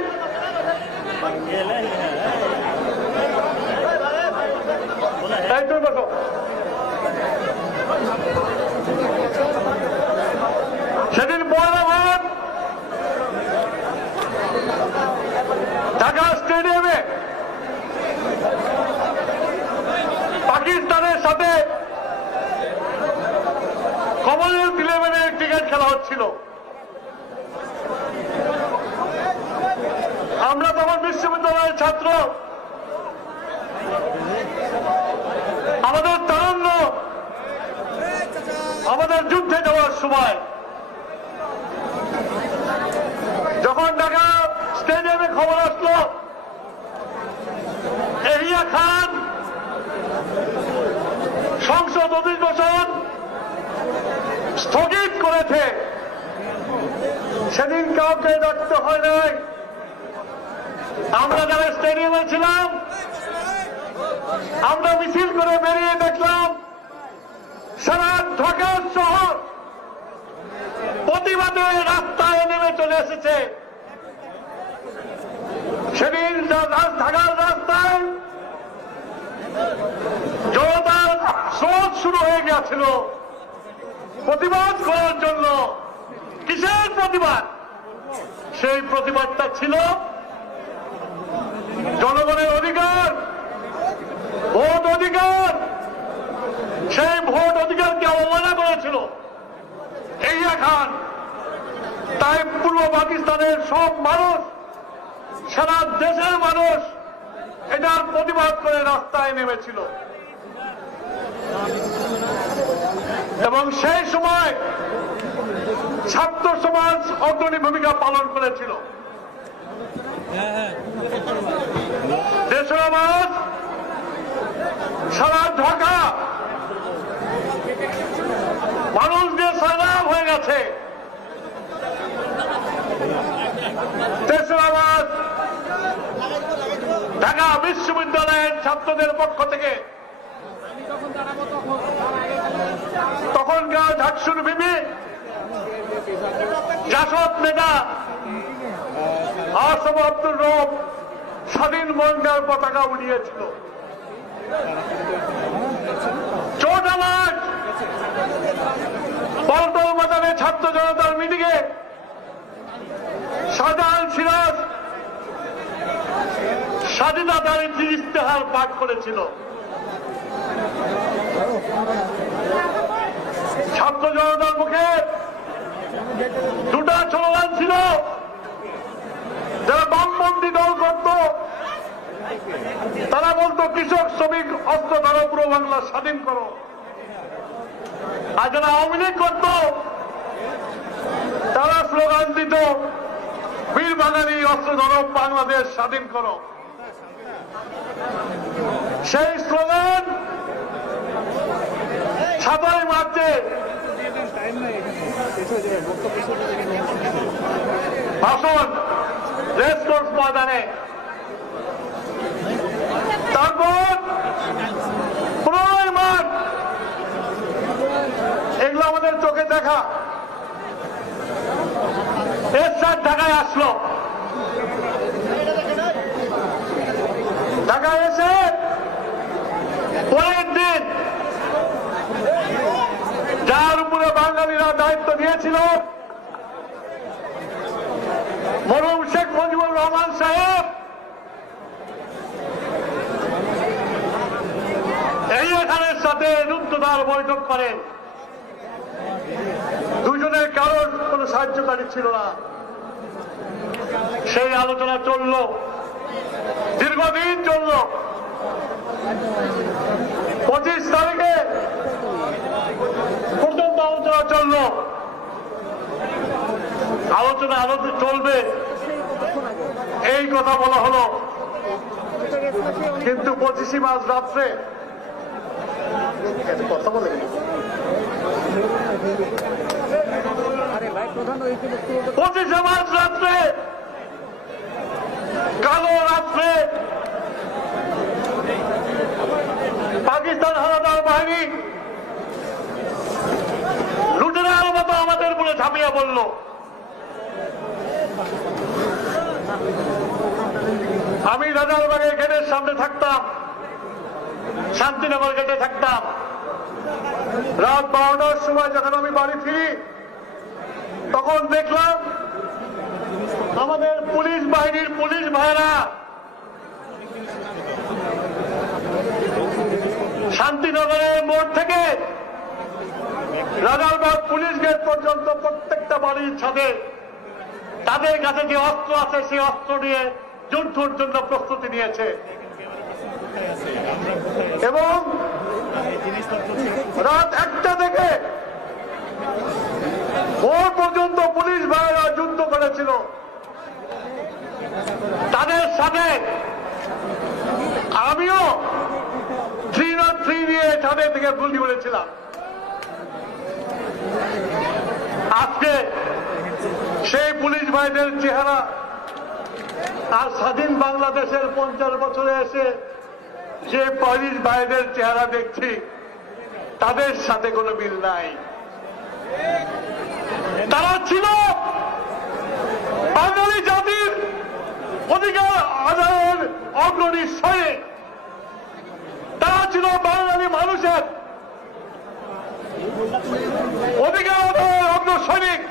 সেদিন পয়লা মার্চ ঢাকা স্টেডিয়ামে পাকিস্তানের সাথে কমনওয়েলথ 11-এর ক্রিকেট খেলা হচ্ছিল। আমরা তখন বিশ্ববিদ্যালয়ের ছাত্র, আমাদের তারুণ্য, আমাদের যুদ্ধে যাওয়ার সময় যখন ঢাকা স্টেডিয়ামে খবর আসলো এহিয়া খান সংসদ অধিবেশন স্থগিত করেছে, সেদিন কাউকে ডাকতে হয় নাই। আমরা যারা স্টেডিয়ামে ছিলাম, আমরা মিছিল করে বেরিয়ে দেখলাম সারা ঢাকা শহর প্রতিবাদে রাস্তায় নেমে চলে এসেছে। সেদিন ঢাকার রাস্তায় জনতার স্রোত শুরু হয়ে গিয়েছিল প্রতিবাদ করার জন্য। কিসের প্রতিবাদ? সেই প্রতিবাদটা ছিল জনগণের অধিকার, ভোট অধিকার। সেই ভোট অধিকারকে অবমাননা করেছিল এহিয়া খান। তাই পূর্ব পাকিস্তানের সব মানুষ, সারা দেশের মানুষ এটার প্রতিবাদ করে রাস্তায় নেমেছিল। এবং সেই সময় ছাত্র সমাজ অগ্রণী ভূমিকা পালন করেছিল। দেশের মানুষ, সারা ঢাকা মানুষ যে সারাপ হয়ে গেছে। দেশের আওয়াজ ঢাকা বিশ্ববিদ্যালয়ের ছাত্রদের পক্ষ থেকে তখনকার ঢাকসুর ভিবি জাসদ নেতা আসম আব্দুর রব স্বাধীন বাংলার পতাকা উড়িয়েছিল। চোটামাঠ পল্টন ময়দানে ছাত্র জনতার মিটিংয়ে শাহজাহান সিরাজ স্বাধীনতার ইস্তেহার পাঠ করেছিল। ছাত্র জনতার মুখে দুটা স্লোগান ছিল। যারা বামপন্থী দল করত তারা বলতো কৃষক, শ্রমিক, অস্ত্র ধরো, পুরো বাংলা স্বাধীন করো। আর যারা আওয়ামী লীগ করত তারা স্লোগান দিত বীর বাঙালি, অস্ত্র ধরো, বাংলাদেশ স্বাধীন করো। সেই স্লোগান 7 মার্চে ভাষণ রেসকোর্স ময়দানে, তারপর 15 মার্চ, এগুলো আমাদের চোখে দেখা। এরশাদ ঢাকায় আসলো। ঢাকায় এসে পরের দিন যার উপরে বাঙালিরা দায়িত্ব দিয়েছিল রহমান সাহেব এই এখানের সাথে রুদ্ধদ্বার বৈঠক করেন। দুজনের কারোর কোনো সাহায্যকারী ছিল না। সেই আলোচনা চলল, দীর্ঘদিন চলল। 25 তারিখে পর্যন্ত আলোচনা চলল। আলোচনা আরো চলবে এই কথা বলা হলো, কিন্তু 25 মার্চ রাত্রে কথা বলে 25 মার্চ রাত্রে, কালো রাত্রে পাকিস্তান হানাদার বাহিনী লুটেরার মতো আমাদের উপরে ঝাঁপিয়ে পড়ল। আমি রাজারবাগের গেটের সামনে থাকতাম, শান্তিনগর গেটে থাকতাম। রাত 12টার সময় যখন আমি বাড়ি ফিরি, তখন দেখলাম আমাদের পুলিশ বাহিনীর পুলিশ ভাইরা শান্তিনগরের মোড় থেকে রাজারবাগ পুলিশ গেট পর্যন্ত প্রত্যেকটা বাড়ির ছাদে তাদের কাছে যে অস্ত্র আছে সেই অস্ত্র নিয়ে যুদ্ধের জন্য প্রস্তুতি নিয়েছে। এবং রাত 1টা থেকে ভোর পর্যন্ত পুলিশ ভাইরা যুদ্ধ করেছিল। তাদের সাথে আমিও 303 নিয়ে তাদের থেকে গুলি করেছিলাম। আজকে সেই পুলিশ ভাইদের চেহারা আর স্বাধীন বাংলাদেশের 50 বছরে এসে যে পুলিশ ভাইদের চেহারা দেখছি, তাদের সাথে কোনো মিল নাই। তারা ছিল বাঙালি জাতির অধিকার আদায়ের অগ্রণী সৈনিক। তারা ছিল বাঙালি মানুষের অধিকার আদায়ের অগ্র সৈনিক।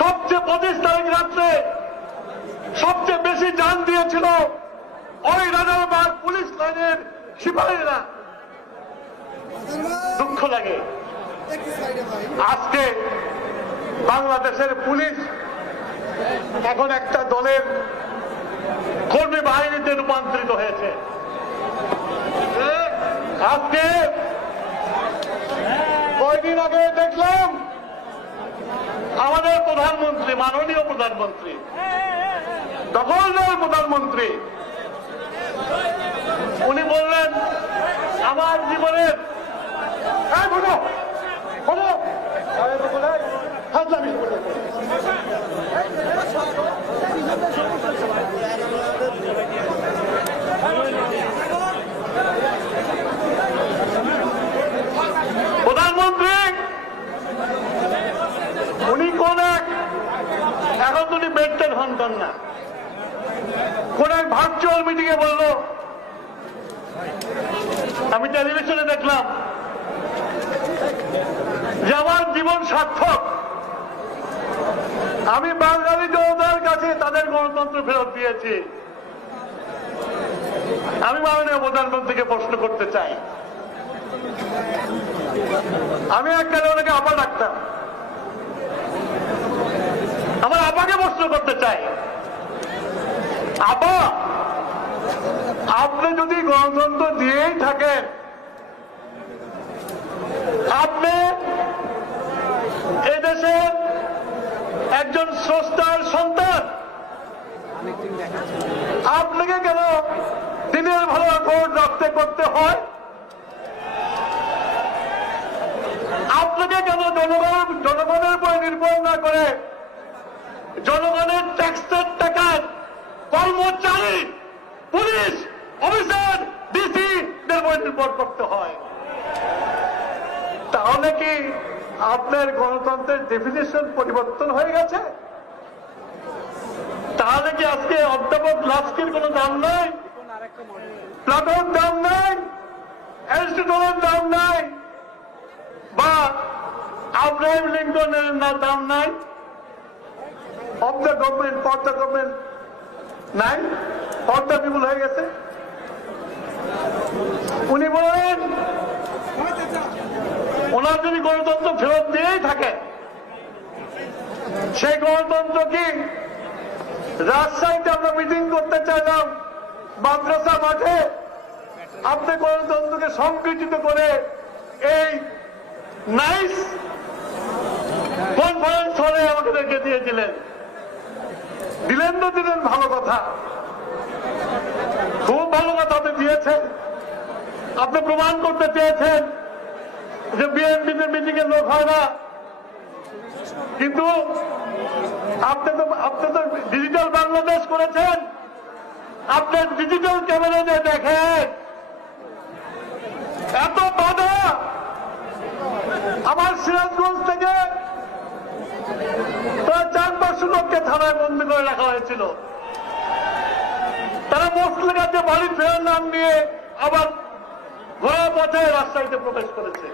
সবচেয়ে 25 তারিখ রাত্রে সবচেয়ে বেশি জান দিয়েছিল ওই রাজারবাগ পুলিশ লাইনের সিপাহীরা। দুঃখ লাগে আজকে বাংলাদেশের পুলিশ এখন একটা দলের কর্মী বাহিনীতে রূপান্তরিত হয়েছে। আজকে কয়েকদিন আগে দেখলাম আমাদের প্রধানমন্ত্রী, মাননীয় প্রধানমন্ত্রী, দখলদার প্রধানমন্ত্রী, উনি বললেন আমার জীবনের প্রধানমন্ত্রী উনি কোন এক, এখন তো উনি বেডটেন হন না, কোন এক ভার্চুয়াল মিটিং এ বলল, আমি টেলিভিশনে দেখলাম যে আমার জীবন সার্থক, আমি বাঙালি জনতার কাছে তাদের গণতন্ত্র ফেরত দিয়েছি। আমি মাননীয় প্রধানমন্ত্রীকে প্রশ্ন করতে চাই, আমি এককালে ওনাকে আপা ডাকতাম, আমার আপাকে প্রশ্ন করতে চাই, আপা আপনি যদি গণতন্ত্র দিয়েই থাকেন, আপনি এদেশের একজন স্রষ্টার সন্তান, আপনাকে কেন দিনের ভালো ভোট রাখতে করতে হয়? আপনাকে কেন জনগণের উপর নির্ভর না করে জনগণের ট্যাক্সের টাকার কর্মচারী, পুলিশ অফিসার, ডিসি দের উপর নির্ভর করতে হয়? তাহলে কি আপনার গণতন্ত্রের ডেফিনিশন পরিবর্তন হয়ে গেছে? তাহলে কি আজকে অধ্যাপক লাস্কির কোনো দাম নাই, প্লাটোর দাম নাই, অ্যারিস্টটলের দাম নাই, বা আব্রাহাম লিঙ্কনের দাম নাই? Of the government, for the government নাই, পর্দা বিপুল হয়ে গেছে। উনি বলেন ওনার যদি গণতন্ত্র ফেরত দিয়েই থাকে, সেই গণতন্ত্র কি রাজশাহীতে আমরা মিটিং করতে চাইলাম মাদ্রাসা মাঠে, আপনি গণতন্ত্রকে সংকুচিত করে এই নাইস কনফারেন্স হলে আমাদেরকে দিয়েছিলেন। দিলেন তো দিলেন, ভালো কথা, খুব ভালো কথা আপনি দিয়েছেন। আপনি প্রমাণ করতে চেয়েছেন যে বিএনপিতে মিটিং এর লোক হয় না, কিন্তু আপনি তো ডিজিটাল বাংলাদেশ করেছেন। আপনার ডিজিটাল ক্যামেরা দিয়ে দেখেন এত বাধা। আমার সিরাজগঞ্জ থেকে প্রায় 400 লোককে থানায় বন্দী করে রাখা হয়েছিল। তারা মুসলিগাতে বাড়ি ফেরার নাম নিয়ে আবার ঘোড়া পথে রাজশাহীতে প্রবেশ করেছে।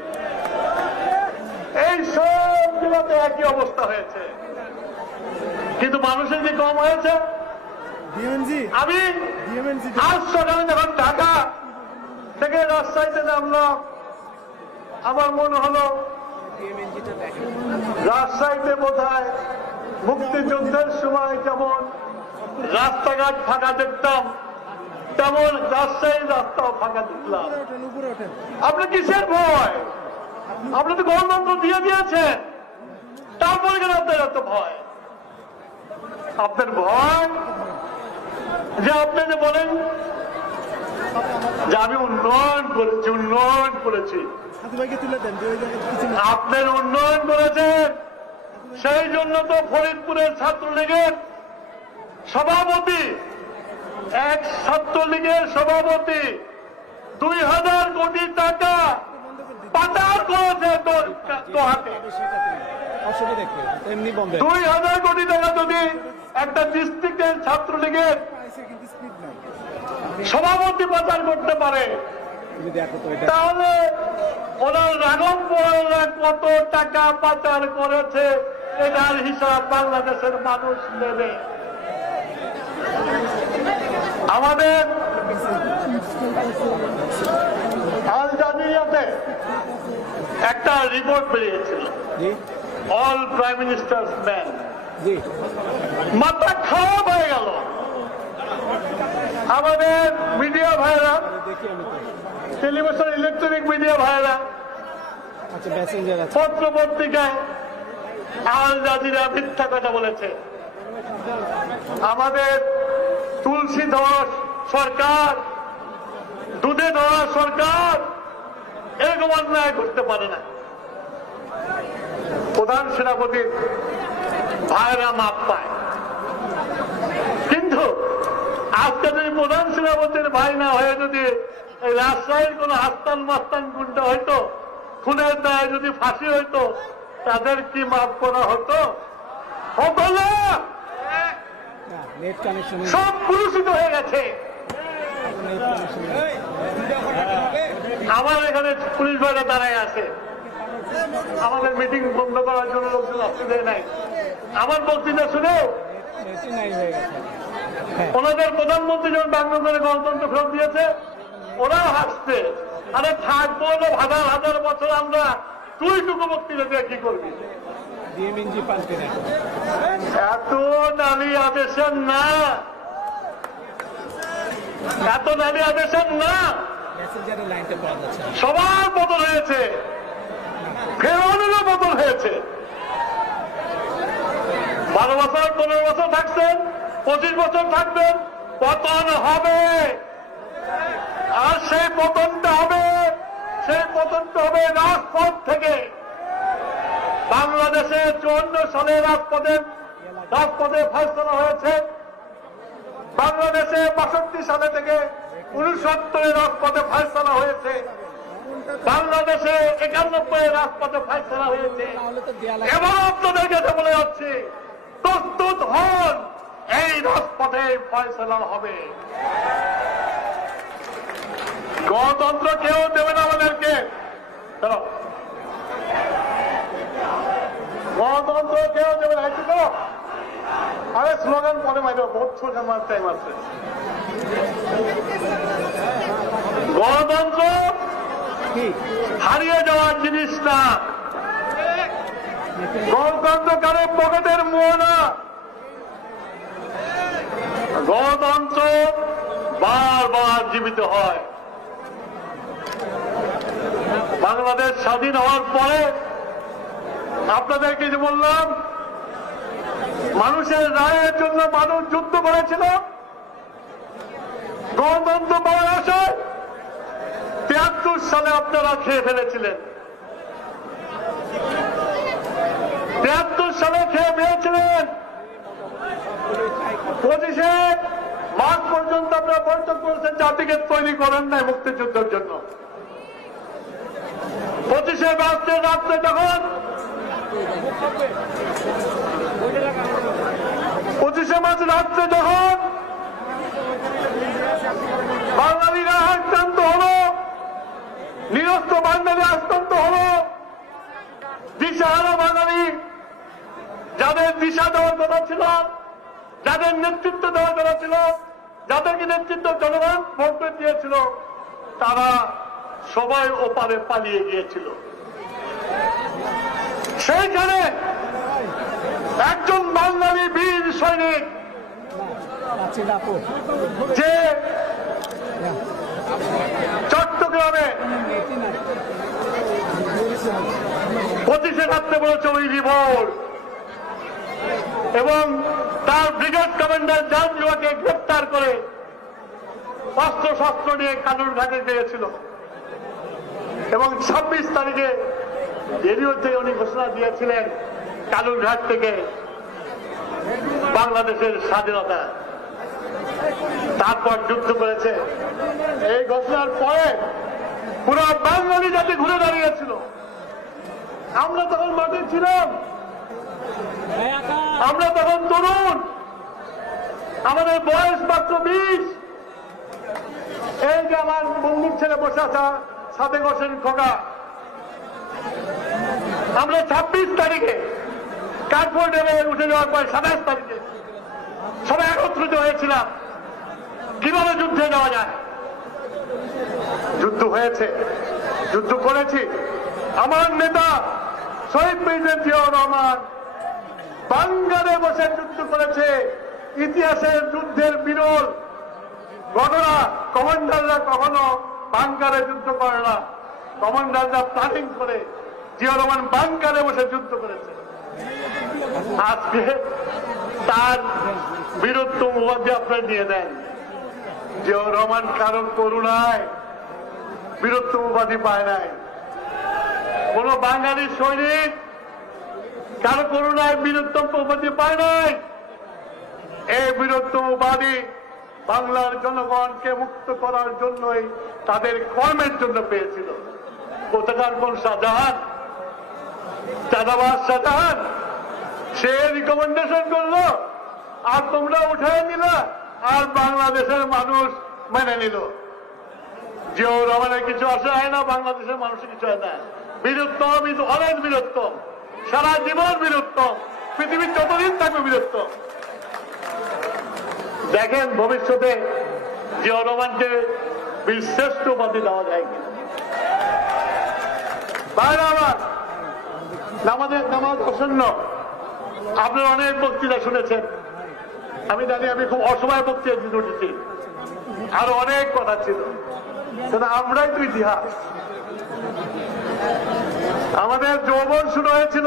এই সবগুলোতে একই অবস্থা হয়েছে, কিন্তু মানুষের কি কম হয়েছে? আমি আজ সকালে যখন ঢাকা থেকে রাজশাহীতে নামলাম, আমার মনে হলো রাজশাহীতে বোধহয় মুক্তিযুদ্ধের সময় যেমন রাস্তাঘাট ফাঁকা দেখতাম, তেমন রাজশাহীর রাস্তাও ফাঁকা দেখলাম। আপনি কিসের ভয়? আপনি তো গণতন্ত্র দিয়ে দিয়েছেন, তারপরে কেন আপনার এত ভয়? আপনার ভয় যে আপনি যে বলেন যে আমি উন্নয়ন করেছি, আপনার উন্নয়ন করেছেন। সেই জন্য তো ফরিদপুরের ছাত্রলীগের সভাপতি, এক ছাত্রলীগের সভাপতি 2000 কোটি টাকা পাচার করেছে দোহাতে। 2000 কোটি টাকা যদি একটা ডিস্ট্রিক্টের ছাত্রলীগের সভাপতি পাচার করতে পারে, তাহলে ওনার রাগম পড়া কত টাকা পাচার করেছে এটার হিসাব বাংলাদেশের মানুষ নেবে। আমাদের আল জাজিরাতে একটা রিপোর্ট বেরিয়েছিল, অল প্রাইম মিনিস্টার্স ম্যান। মাথা খারাপ হয়ে গেল। আমাদের মিডিয়া ভাইরা, টেলিভিশন ইলেকট্রনিক মিডিয়া ভাইরা, পত্র পত্রিকায় আল জাজিরা মিথ্যা কথা বলেছে। আমাদের তুলসী ধস সরকার, দুধে ধরা সরকার এরকম অন্যায় করতে পারে না। প্রধান সেনাপতির ভাইরা মাপ পায়, কিন্তু আজকে যদি প্রধান সেনাপতির ভাই না হয়ে যদি এই রাজশাহীর কোন হাস্তান মাস্তান গুন্ডা হইতো, খুনের দায়ে যদি ফাঁসি হইতো, তাদের কি মাফ করা হতো? হতো না। সব পুরুষিত হয়ে গেছে। আমার এখানে পুলিশ ভাইরা দাঁড়ায় আছে, আমাদের মিটিং বন্ধ করার জন্য লোকজন আসতে দেয় নাই। আমার বক্তৃতা শুনেও ওনাদের প্রধানমন্ত্রী যখন ব্যঙ্গ করে গণতন্ত্র ফেরত দিয়েছে, ওরাও হাসছে। আরে থাকবো হাজার হাজার বছর আমরা, তুইটুকু বক্তৃতা দিয়ে কি করবি? এত নারী আদেশের না, এত নারী আদেশের না, সবার বদল হয়েছে, ফেরাউনেরও বদল হয়েছে। 12 বছর 15 বছর থাকছেন, 25 বছর থাকবেন, পতন হবে। আর সেই পতনটা হবে রাজপথ থেকে। বাংলাদেশে 54 সালে রাজপথে ফয়সালা হয়েছে। বাংলাদেশে 62 সালে থেকে 69 রাজপথে ফয়সালা হয়েছে। বাংলাদেশে 91 রাজপথে ফয়সালা হয়েছে। এবার আপনাদের কাছে বলে যাচ্ছি, প্রস্তুত হন, এই রাজপথে ফয়সালা হবে। গণতন্ত্র কেউ দেবে না আমাদেরকে। গণতন্ত্র কেউ দেবে না। আরে স্লোগান পরে মাইল, বহুত আমার টাইম আছে। গণতন্ত্র হারিয়ে যাওয়ার জিনিস না, গণতন্ত্র কারো পকেটের মোহ না। গণতন্ত্র বারবার জীবিত হয়। বাংলাদেশ স্বাধীন হওয়ার পরে আপনাদেরকে যে বললাম, মানুষের রায়ের জন্য মানুষ যুদ্ধ করেছিল। গণতন্ত্র পাওয়া আসে 73 সালে আপনারা খেয়ে ফেলেছিলেন। 73 সালে খেয়ে ফেলেছিলেন। 25শে মার্চ পর্যন্ত আপনারা বৈঠক করেছেন, জাতিকে তৈরি করেন নাই মুক্তিযুদ্ধের জন্য। 25শে মার্চের রাত্রে যখন 25শে মার্চ রাত্রে যখন বাঙালিরা আক্রান্ত হল, নিরস্ত্র বাঙালি আক্রান্ত হল, দিশাহারা বাঙালি, যাদের দিশা দেওয়ার কথা ছিল, যাদের নেতৃত্ব দেওয়ার কথা ছিল, যাদেরকে নেতৃত্ব জনগণ ভোট দিয়েছিল, তারা সবাই ওপারে পালিয়ে গিয়েছিল। সেইখানে একজন বাঙালি বীর সৈনিক যে চট্টগ্রামে 25শে রাত্রে বলেছে ওই রিভোল্ট, এবং তার ব্রিগেড কমান্ডার জাহাঙ্গীরকে গ্রেপ্তার করে অস্ত্র শস্ত্র নিয়ে কালুরঘাটে গিয়েছিল। এবং 26 তারিখে রেডিওতে উনি ঘোষণা দিয়েছিলেন কালুরঘাট থেকে বাংলাদেশের স্বাধীনতা। তারপর যুদ্ধ করেছে। এই ঘোষণার পরে পুরো বাঙালি জাতি ঘুরে দাঁড়িয়েছিল। আমরা তখন মাঠে ছিলাম, আমরা তখন তরুণ, আমাদের বয়স মাত্র 20। এই যে আমার বন্ধুর ছেলে বসে আছে সাদেক হোসেন খোকা, আমরা 26 তারিখে কাঠফোর ডেমে উঠে যাওয়ার পর 27 তারিখে সবাই একত্রিত হয়েছিলাম কিভাবে যুদ্ধে যাওয়া যায়। যুদ্ধ হয়েছে, যুদ্ধ করেছি। আমার নেতা শহীদ প্রেসিডেন্ট জিয়াউর রহমান বাঙ্গালে বসে যুদ্ধ করেছে। ইতিহাসের যুদ্ধের বিরল ঘটনা। কমান্ডাররা কখনো বাঙ্গালে যুদ্ধ করে না, কমান্ডাররা প্ল্যানিং করে। জিয়াউর রহমান বাঙ্গালে বসে যুদ্ধ করেছে। আজকে তার বীরত্ব উপাধি আপনার দিয়ে দেন। জিয়াউর রহমান কারণ করুণায় বীরত্ব উপাধি পায় নাই। কোন বাঙালি সৈনিক কারো করুণায় বীরত্ব উপাধি পায় নাই। এই বীরত্ব উপাধি বাংলার জনগণকে মুক্ত করার জন্যই, তাদের কর্মের জন্য পেয়েছিল। কোথাকার কোন শাহজাহান, চাঁদাবাজ শাহজাহান, সে রিকমেন্ডেশন করলো আর তোমরা উঠায় নিলা, আর বাংলাদেশের মানুষ মেনে নিল। জিয়াউর রহমানের কিছু আসে হয় না, বাংলাদেশের মানুষের কিছু হয় না। বীরত্তম ইজ অলওয়েজ বীরত্তম, সারা জীবন বীরত্তম, পৃথিবীর যতদিন থাকবে বীরত্তম। দেখেন ভবিষ্যতে জিয়াউর রহমানকে বীরশ্রেষ্ঠ উপাধি দেওয়া যায় কিনা। বাইরে আমার আমাদের নামাজ প্রসন্ন। আপনারা অনেক বক্তৃতা শুনেছেন, আমি জানি আমি খুব অসময় বক্তৃতা দিতে উঠেছি, আরো অনেক কথা ছিল, কিন্তু আমরাই তো ইতিহাস। আমাদের যৌবন শুরু হয়েছিল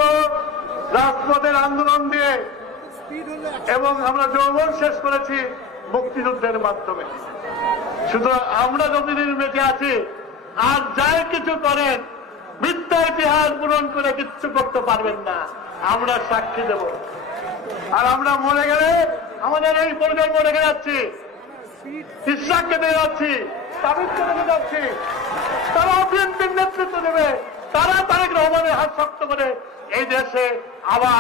রাজপথের আন্দোলন দিয়ে, এবং আমরা যৌবন শেষ করেছি মুক্তিযুদ্ধের মাধ্যমে। সুতরাং আমরা যতদিন বেঁচে আছি, আর যাই কিছু করেন মিথ্যা ইতিহাস পূরণ করে কিচ্ছু করতে পারবেন না, আমরা সাক্ষী দেব। আর আমরা মরে গেলে আমাদের এই প্রজন্ম রেখে যাচ্ছি, ইসলামকে দিয়ে যাচ্ছি, তাবিজকে রেখে যাচ্ছি। তারা বিএনপির নেতৃত্ব দেবে, তারা তারেক রহমানের হাত শক্ত করে এই দেশে আবার